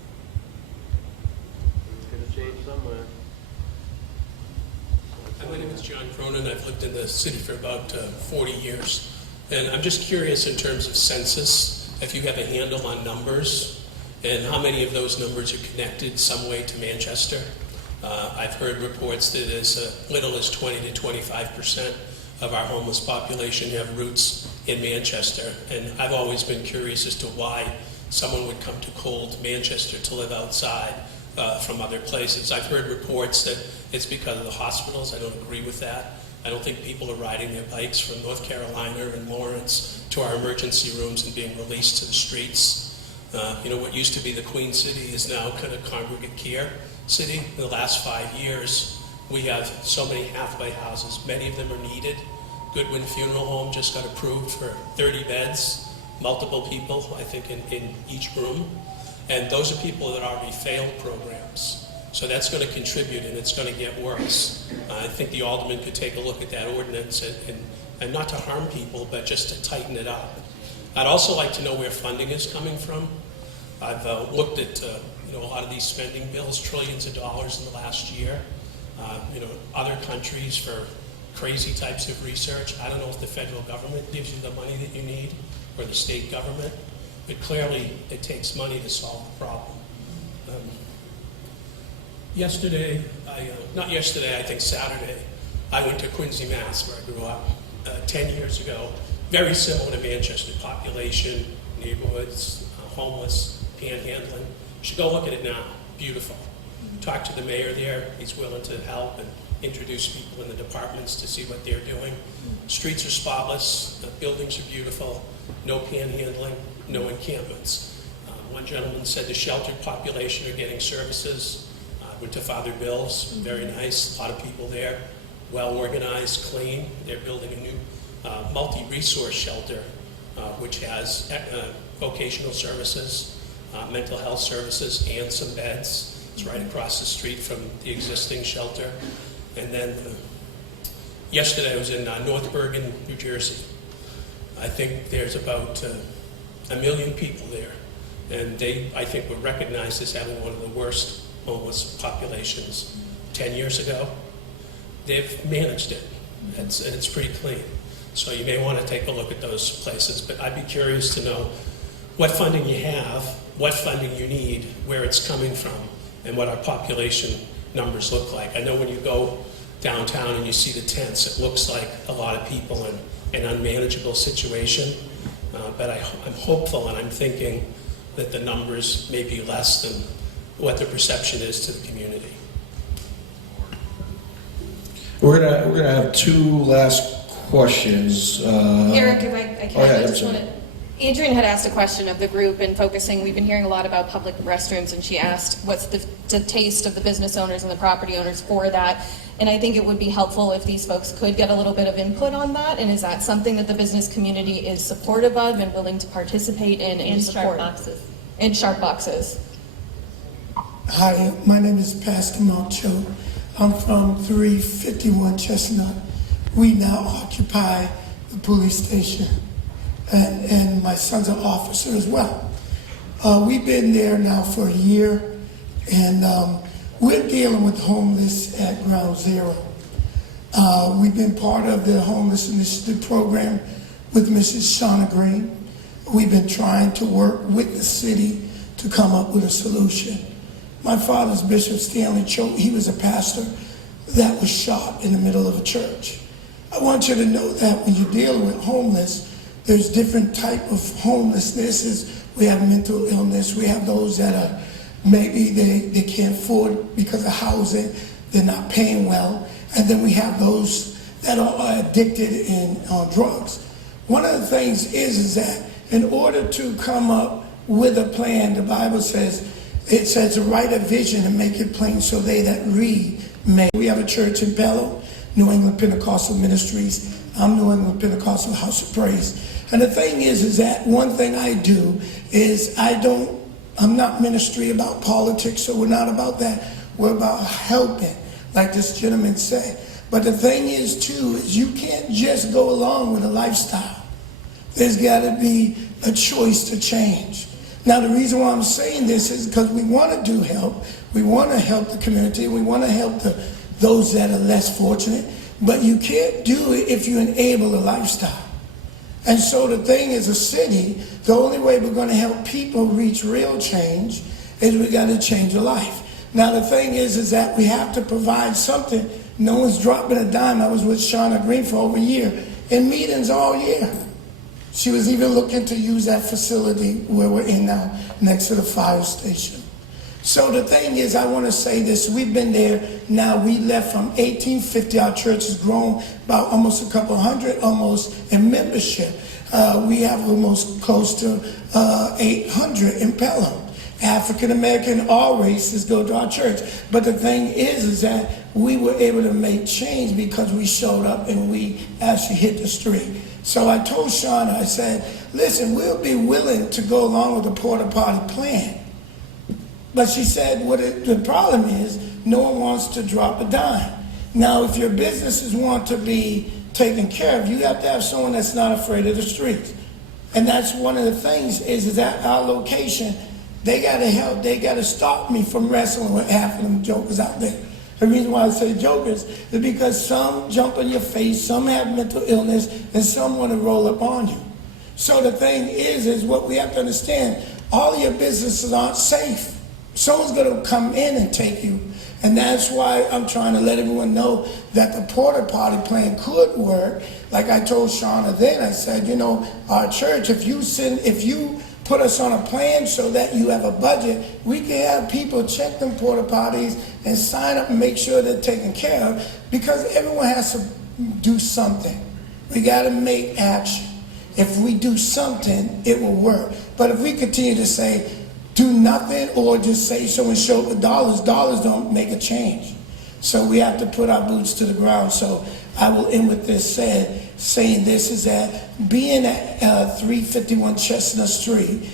My name is John Cronin. I've lived in the city for about 40 years. And I'm just curious in terms of census, if you have a handle on numbers and how many of those numbers are connected some way to Manchester. I've heard reports that as little as 20 to 25% of our homeless population have roots in Manchester. And I've always been curious as to why someone would come to cold Manchester to live outside from other places. I've heard reports that it's because of the hospitals. I don't agree with that. I don't think people are riding their bikes from North Carolina and Lawrence to our emergency rooms and being released to the streets. What used to be the Queen City is now kind of congregate care city. In the last 5 years, we have so many halfway houses. Many of them are needed. Goodwin Funeral Home just got approved for 30 beds, multiple people, I think, in each room. And those are people that already failed programs. So that's going to contribute, and it's going to get worse. I think the alderman could take a look at that ordinance and not to harm people, but just to tighten it up. I'd also like to know where funding is coming from. I've looked at a lot of these spending bills, trillions of dollars in the last year. Other countries for crazy types of research. I don't know if the federal government gives you the money that you need, or the state government, but clearly it takes money to solve the problem. I think Saturday, I went to Quincy, Mass, where I grew up 10 years ago. Very similar to Manchester, population, neighborhoods, homeless, panhandling. You should go look at it now. Beautiful. Talk to the mayor there. He's willing to help and introduce people in the departments to see what they're doing. Streets are spotless. The buildings are beautiful. No panhandling, no encampments. One gentleman said the sheltered population are getting services. Went to Father Bill's, very nice, a lot of people there, well organized, clean. They're building a new multi-resource shelter, which has vocational services, mental health services, and some beds. It's right across the street from the existing shelter. And then yesterday I was in North Bergen, New Jersey. I think there's about 1 million people there. And they, I think, were recognized as having one of the worst homeless populations 10 years ago. They've managed it, and it's pretty clean. So you may want to take a look at those places, but I'd be curious to know what funding you have, what funding you need, where it's coming from, and what our population numbers look like. I know when you go downtown and you see the tents, it looks like a lot of people in an unmanageable situation, but I'm hopeful, and I'm thinking that the numbers may be less than what the perception is to the community. We're gonna have two last questions. Eric, if I can, oh, yeah, I just sure. want to. Adrian had asked a question of the group and focusing. We've been hearing a lot about public restrooms, and she asked what's the taste of the business owners and the property owners for that. And I think it would be helpful if these folks could get a little bit of input on that. And is that something that the business community is supportive of and willing to participate in and support? Sharp boxes. In sharp boxes. Hi, my name is Pastor Mark Cho. I'm from 351 Chestnut. We now occupy the police station, and my son's an officer as well. We've been there now for a year, and we're dealing with homeless at Ground Zero. We've been part of the Homeless Initiative program with Mrs. Shauna Green. We've been trying to work with the city to come up with a solution. My father's Bishop Stanley Choate. He was a pastor that was shot in the middle of a church. I want you to know that when you're dealing with homeless, there's different type of homelessness. We have mental illness. We have those that are maybe they can't afford because of housing. They're not paying well. And then we have those that are addicted in drugs. One of the things is that in order to come up with a plan, the Bible says, it says to write a vision and make it plain so they that read may. We have a church in Bellow, New England Pentecostal Ministries. I'm New England Pentecostal House of Praise. And the thing is that one thing I do is I'm not ministry about politics, so we're not about that. We're about helping, like this gentleman said. But the thing is too, is you can't just go along with a lifestyle. There's got to be a choice to change. Now, the reason why I'm saying this is because we want to do help. We want to help the community. We want to help those that are less fortunate. But you can't do it if you enable a lifestyle. And so the thing is, a city, the only way we're going to help people reach real change is we got to change a life. Now, the thing is that we have to provide something. No one's dropping a dime. I was with Shauna Green for over a year in meetings all year. She was even looking to use that facility where we're in now, next to the fire station. So the thing is, I want to say this. We've been there now. We left from 1850. Our church has grown about almost a couple hundred almost in membership. We have almost close to 800 in Pelham. African American, all races go to our church. But the thing is that we were able to make change because we showed up and we actually hit the street. So I told Shauna, I said, listen, we'll be willing to go along with the porta potty plan. But she said, the problem is, no one wants to drop a dime. Now, if your businesses want to be taken care of, you have to have someone that's not afraid of the streets. And that's one of the things is that our location, they got to help, they got to stop me from wrestling with half of them jokers out there. The reason why I say jokers is because some jump in your face, some have mental illness, and some want to roll up on you. So the thing is what we have to understand, all your businesses aren't safe. Someone's going to come in and take you. And that's why I'm trying to let everyone know that the porta potty plan could work. Like I told Shauna then, I said, you know, our church, if you put us on a plan so that you have a budget, we can have people check them porta potties and sign up and make sure they're taken care of, because everyone has to do something. We got to make action. If we do something, it will work. But if we continue to say, do nothing, or just say so and show the dollars don't make a change. So we have to put our boots to the ground. So I will end with this saying this is that being at 351 Chestnut Street,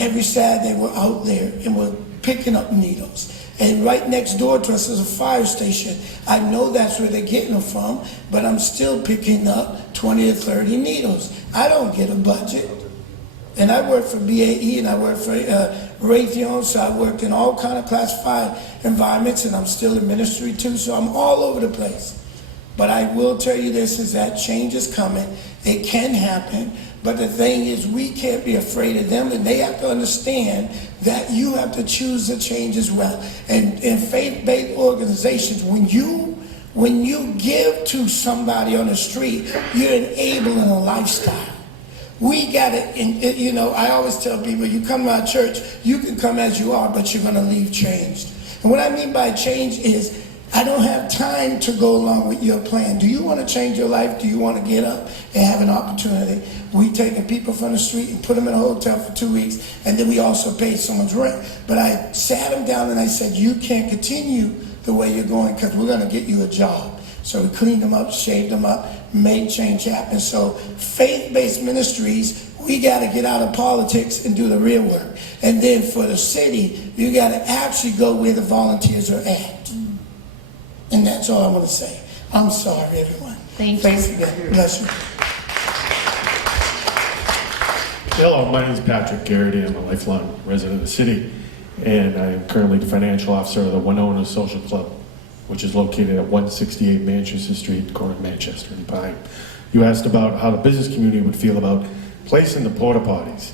every Saturday we're out there and we're picking up needles. And right next door to us is a fire station. I know that's where they're getting them from, but I'm still picking up 20 to 30 needles. I don't get a budget. And I work for BAE and I work for Raytheon, so I worked in all kind of classified environments, and I'm still in ministry too, so I'm all over the place. But I will tell you this, is that change is coming. It can happen, but the thing is we can't be afraid of them, and they have to understand that you have to choose to change as well. And in faith-based organizations, when you give to somebody on the street, you're enabling a lifestyle. We got to, you know, I always tell people, you come to our church, you can come as you are, but you're going to leave changed. And what I mean by change is, I don't have time to go along with your plan. Do you want to change your life? Do you want to get up and have an opportunity? We taking people from the street and put them in a hotel for 2 weeks, and then we also pay someone's rent. But I sat them down and I said, you can't continue the way you're going because we're going to get you a job. So we cleaned them up, shaved them up, made change happen. So faith-based ministries, we got to get out of politics and do the real work. And then for the city, you got to actually go where the volunteers are at. And that's all I'm going to say. I'm sorry, everyone. Thank you. Thanks again. Bless you. Hello, my name is Patrick Garrity. I'm a lifelong resident of the city, and I am currently the financial officer of the Winona Social Club, which is located at 168 Manchester Street, corner of Manchester and Pine. You asked about how the business community would feel about placing the porta potties.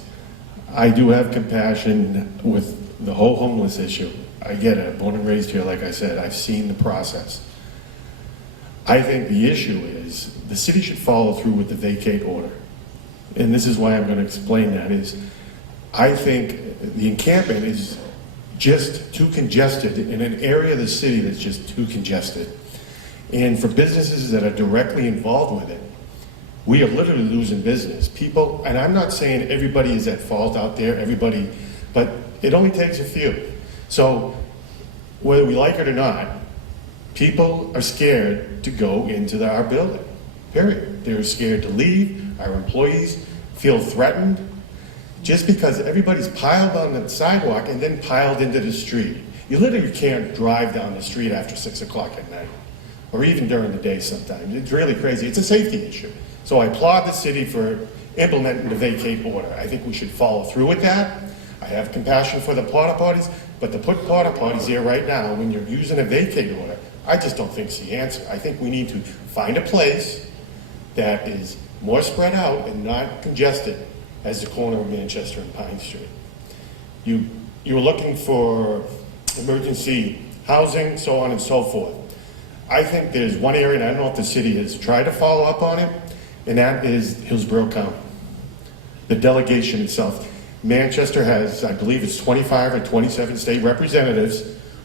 I do have compassion with the whole homeless issue. I get it, I'm born and raised here, like I said, I've seen the process. I think the issue is the city should follow through with the vacate order. And this is why I'm going to explain that is, I think the encampment is just too congested in an area of the city that's just too congested. And for businesses that are directly involved with it, we are literally losing business. People, and I'm not saying everybody is at fault out there, everybody, but it only takes a few. So whether we like it or not, people are scared to go into our building, period. They're scared to leave. Our employees feel threatened just because everybody's piled on the sidewalk and then piled into the street. You literally can't drive down the street after 6 o'clock at night, or even during the day sometimes. It's really crazy. It's a safety issue. So I applaud the city for implementing the vacate order. I think we should follow through with that. I have compassion for the porta potties, but to put porta potties here right now when you're using a vacate order, I just don't think it's the answer. I think we need to find a place that is more spread out and not congested as the corner of Manchester and Pine Street. You were looking for emergency housing, so on and so forth. I think there's one area, and I don't know if the city has tried to follow up on it, and that is Hillsborough County. The delegation itself. Manchester has, I believe it's 25 or 27 state representatives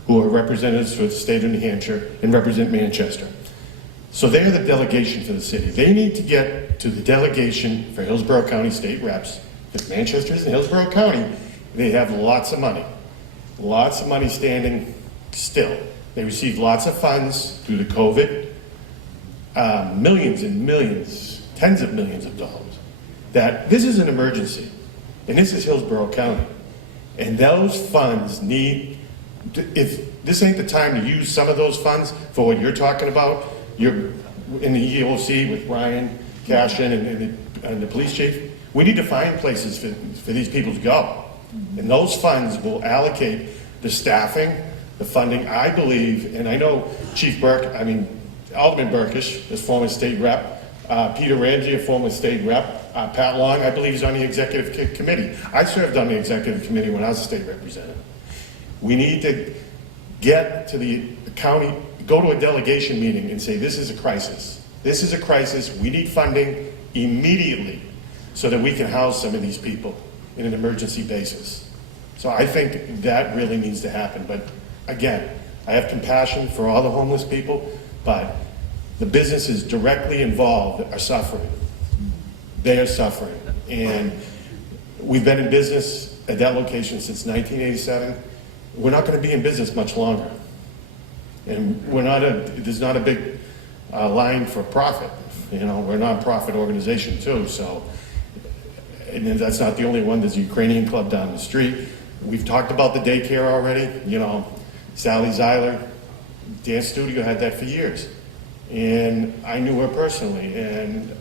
who are representatives for the state of New Hampshire and represent Manchester. So they're the delegation for the city. They need to get to the delegation for Hillsborough County state reps, because Manchester is in Hillsborough County, They have lots of money standing still. They received lots of funds due to COVID, millions and millions, tens of millions of dollars. That this is an emergency, and this is Hillsborough County. And those funds need, if this ain't the time to use some of those funds for what you're talking about, you're in the EOC with Ryan Cashin and the police chief, we need to find places for these people to go. And those funds will allocate the staffing, the funding, I believe, and I know Alderman Burkish is former state rep, Peter Ramsey, a former state rep, Pat Long, I believe, is on the executive committee. I served on the executive committee when I was a state representative. We need to get to the county, go to a delegation meeting and say, this is a crisis. This is a crisis. We need funding immediately so that we can house some of these people in an emergency basis. So I think that really needs to happen. But again, I have compassion for all the homeless people, but the businesses directly involved are suffering. They are suffering. And we've been in business at that location since 1987. We're not going to be in business much longer. And there's not a big line for profit. You know, we're a non-profit organization too, so, and that's not the only one. There's a Ukrainian club down the street. We've talked about the daycare already. You know, Sally Zeiler, dance studio, had that for years. And I knew her personally, and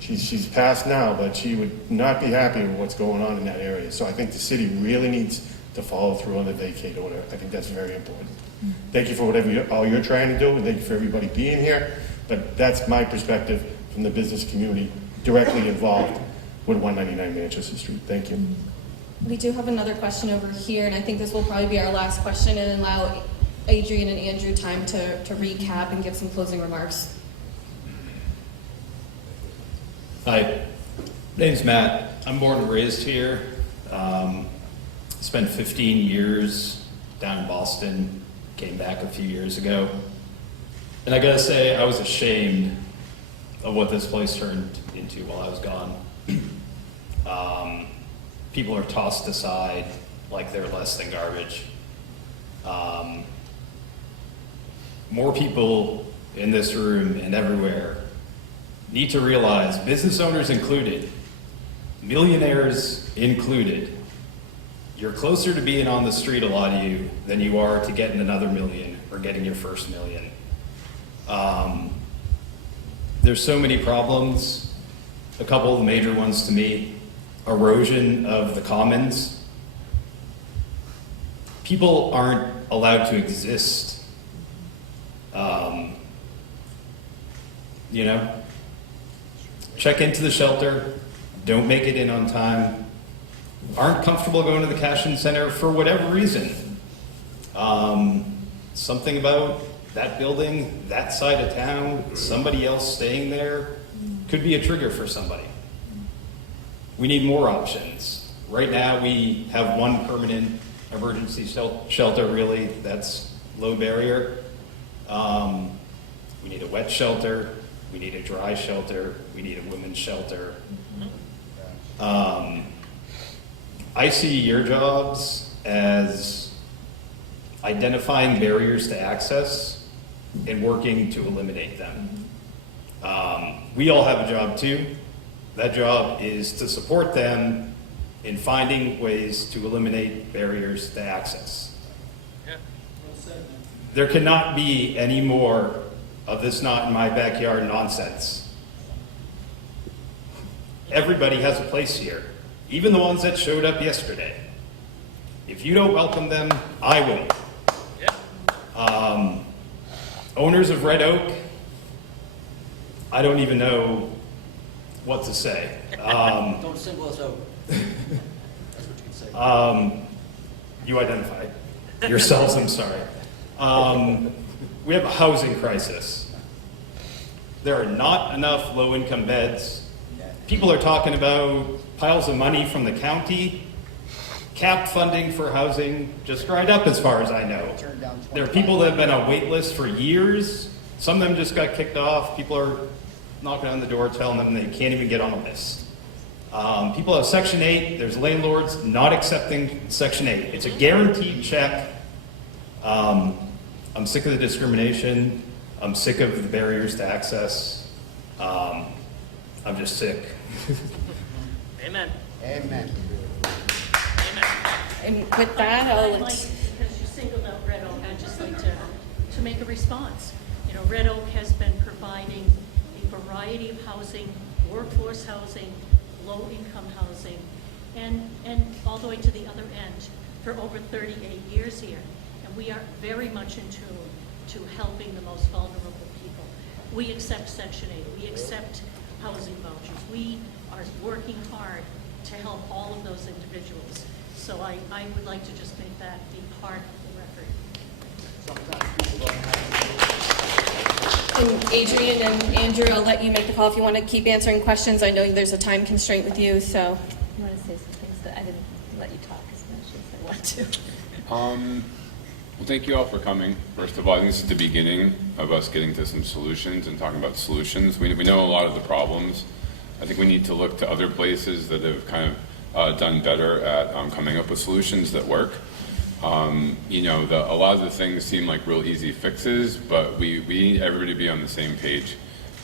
she's passed now, but she would not be happy with what's going on in that area. So I think the city really needs to follow through on the vacate order. I think that's very important. Thank you for all you're trying to do, and thank you for everybody being here. But that's my perspective from the business community directly involved with 199 Manchester Street. Thank you. We do have another question over here, and I think this will probably be our last question, and allow Adrian and Andrew time to recap and give some closing remarks. Hi, name's Matt. I'm born and raised here. Spent 15 years down in Boston, came back a few years ago. And I gotta say, I was ashamed of what this place turned into while I was gone. People are tossed aside like they're less than garbage. More people in this room and everywhere need to realize, business owners included, millionaires included, you're closer to being on the street, a lot of you, than you are to getting another million or getting your first million. There's so many problems. A couple of the major ones to me: erosion of the commons. People aren't allowed to exist. You know, check into the shelter, don't make it in on time, aren't comfortable going to the cash-in center for whatever reason. Something about that building, that side of town, somebody else staying there could be a trigger for somebody. We need more options. Right now we have one permanent emergency shelter, really, that's low barrier. We need a wet shelter, we need a dry shelter, we need a women's shelter. I see your jobs as identifying barriers to access and working to eliminate them. We all have a job too. That job is to support them in finding ways to eliminate barriers to access. There cannot be any more of this not in my backyard nonsense. Everybody has a place here, even the ones that showed up yesterday. If you don't welcome them, I will. Owners of Red Oak, I don't even know what to say. Don't single us out. That's what you can say. You identified yourselves, I'm sorry. We have a housing crisis. There are not enough low-income beds. People are talking about piles of money from the county. Capped funding for housing just dried up as far as I know. There are people that have been on wait lists for years. Some of them just got kicked off. People are knocking on the door telling them they can't even get on a list. People have Section 8, there's landlords not accepting Section 8. It's a guaranteed check. I'm sick of the discrimination. I'm sick of the barriers to access. I'm just sick. Amen. Amen. And with that, I'll Because you singled out Red Oak, I'd just like to make a response. You know, Red Oak has been providing a variety of housing, workforce housing, low-income housing, and all the way to the other end for over 38 years here. And we are very much in tune to helping the most vulnerable people. We accept Section 8, we accept housing vouchers. We are working hard to help all of those individuals. So I would like to just make that be part of the record. And Adrian and Andrew, I'll let you make the call if you want to keep answering questions. I know there's a time constraint with you, so. I want to say some things that I didn't let you talk as much as I want to. Well, thank you all for coming. First of all, I think this is the beginning of us getting to some solutions and talking about solutions. We know a lot of the problems. I think we need to look to other places that have kind of done better at coming up with solutions that work. You know, a lot of the things seem like real easy fixes, but we need everybody to be on the same page.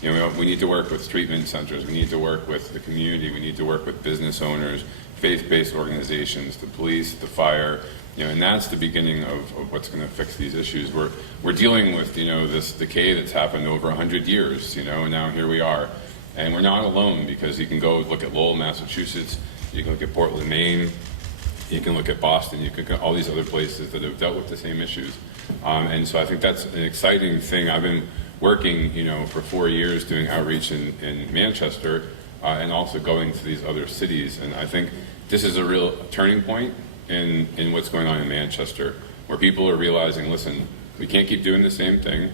You know, we need to work with treatment centers. We need to work with the community. We need to work with business owners, faith-based organizations, the police, the fire. You know, and that's the beginning of what's going to fix these issues. We're dealing with, you know, this decay that's happened over 100 years. You know, and now here we are, and we're not alone, because you can go look at Lowell, Massachusetts. You can look at Portland, Maine. You can look at Boston. You can look at all these other places that have dealt with the same issues. And so I think that's an exciting thing. I've been working, you know, for 4 years doing outreach in Manchester and also going to these other cities. And I think this is a real turning point in what's going on in Manchester, where people are realizing, listen, we can't keep doing the same thing.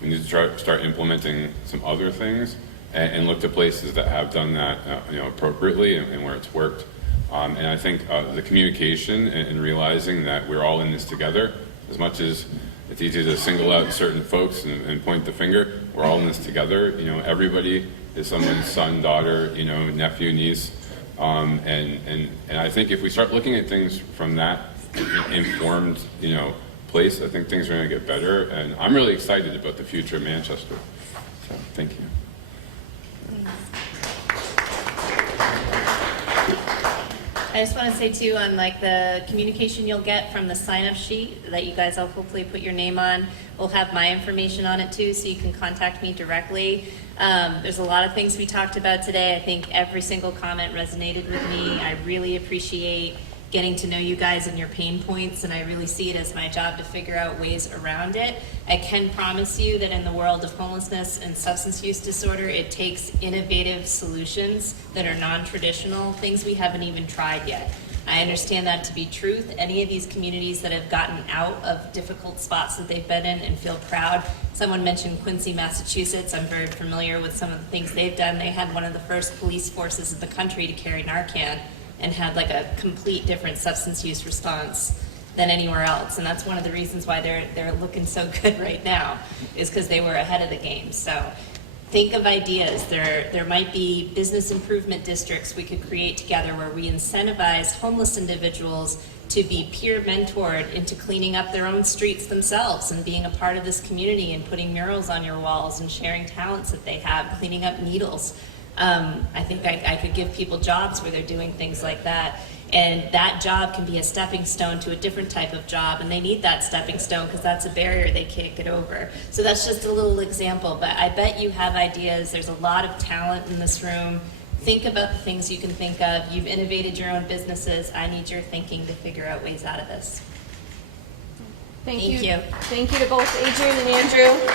We need to start implementing some other things and look to places that have done that, you know, appropriately and where it's worked. And I think the communication and realizing that we're all in this together, as much as it's easy to single out certain folks and point the finger, we're all in this together. You know, everybody is someone's son, daughter, you know, nephew, niece. And I think if we start looking at things from that informed, you know, place, I think things are going to get better. And I'm really excited about the future of Manchester. So, thank you. I just want to say too, on like the communication you'll get from the sign-up sheet that you guys will hopefully put your name on, will have my information on it too, so you can contact me directly. There's a lot of things we talked about today. I think every single comment resonated with me. I really appreciate getting to know you guys and your pain points, and I really see it as my job to figure out ways around it. I can promise you that in the world of homelessness and substance use disorder, it takes innovative solutions that are non-traditional, things we haven't even tried yet. I understand that to be truth. Any of these communities that have gotten out of difficult spots that they've been in and feel proud. Someone mentioned Quincy, Massachusetts. I'm very familiar with some of the things they've done. They had one of the first police forces in the country to carry Narcan, and had like a complete different substance use response than anywhere else. And that's one of the reasons why they're looking so good right now, is because they were ahead of the game. So think of ideas. There might be business improvement districts we could create together where we incentivize homeless individuals to be peer mentored into cleaning up their own streets themselves and being a part of this community and putting murals on your walls and sharing talents that they have, cleaning up needles. I think I could give people jobs where they're doing things like that. And that job can be a stepping stone to a different type of job. And they need that stepping stone because that's a barrier they can't get over. So that's just a little example. But I bet you have ideas. There's a lot of talent in this room. Think about the things you can think of. You've innovated your own businesses. I need your thinking to figure out ways out of this. Thank you. Thank you to both Adrian and Andrew.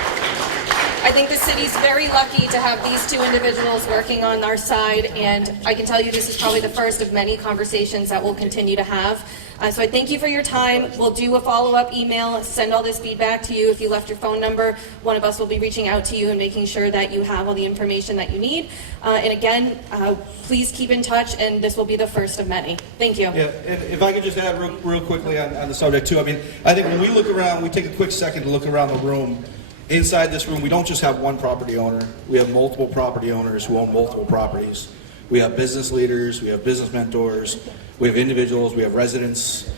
I think the city's very lucky to have these two individuals working on our side, and I can tell you this is probably the first of many conversations that we'll continue to have. So I thank you for your time. We'll do a follow-up email, send all this feedback to you. If you left your phone number, one of us will be reaching out to you and making sure that you have all the information that you need. And again, please keep in touch, and this will be the first of many. Thank you. Yeah, and if I could just add real quickly on the subject too. I mean, I think when we look around, we take a quick second to look around the room. Inside this room, we don't just have one property owner. We have multiple property owners who own multiple properties. We have business leaders, we have business mentors, we have individuals, we have residents,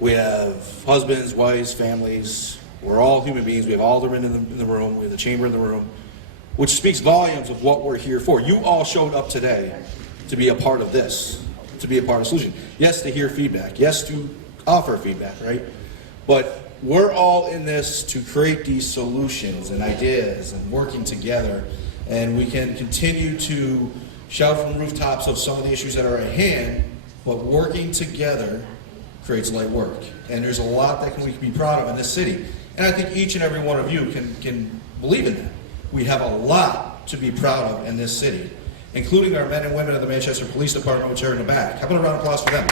we have husbands, wives, families. We're all human beings. We have aldermen in the room, we have the chamber in the room, which speaks volumes of what we're here for. You all showed up today to be a part of this, to be a part of the solution. Yes, to hear feedback. Yes, to offer feedback, right? But we're all in this to create these solutions and ideas and working together. And we can continue to shout from rooftops of some of the issues that are at hand, but working together creates light work. And there's a lot that we can be proud of in this city. And I think each and every one of you can believe in that. We have a lot to be proud of in this city, including our men and women of the Manchester Police Department, which are in the back. How about a round of applause for them?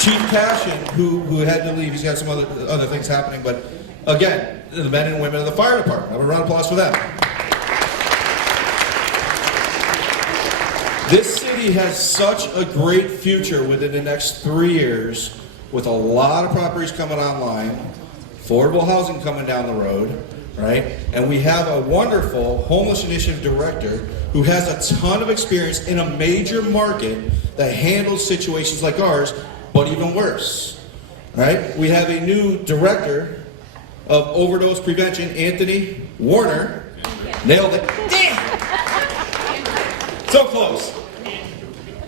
Chief Cashin, who had to leave, he's got some other things happening, but again, the men and women of the fire department. Have a round of applause for them. This city has such a great future within the next 3 years, with a lot of properties coming online, affordable housing coming down the road, right? And we have a wonderful homeless initiative director who has a ton of experience in a major market that handles situations like ours, but even worse, right? We have a new director of overdose prevention, Anthony Warner. Nailed it. Damn! So close.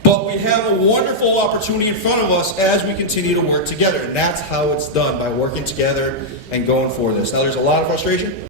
But we have a wonderful opportunity in front of us as we continue to work together. And that's how it's done, by working together and going for this. Now, there's a lot of frustration.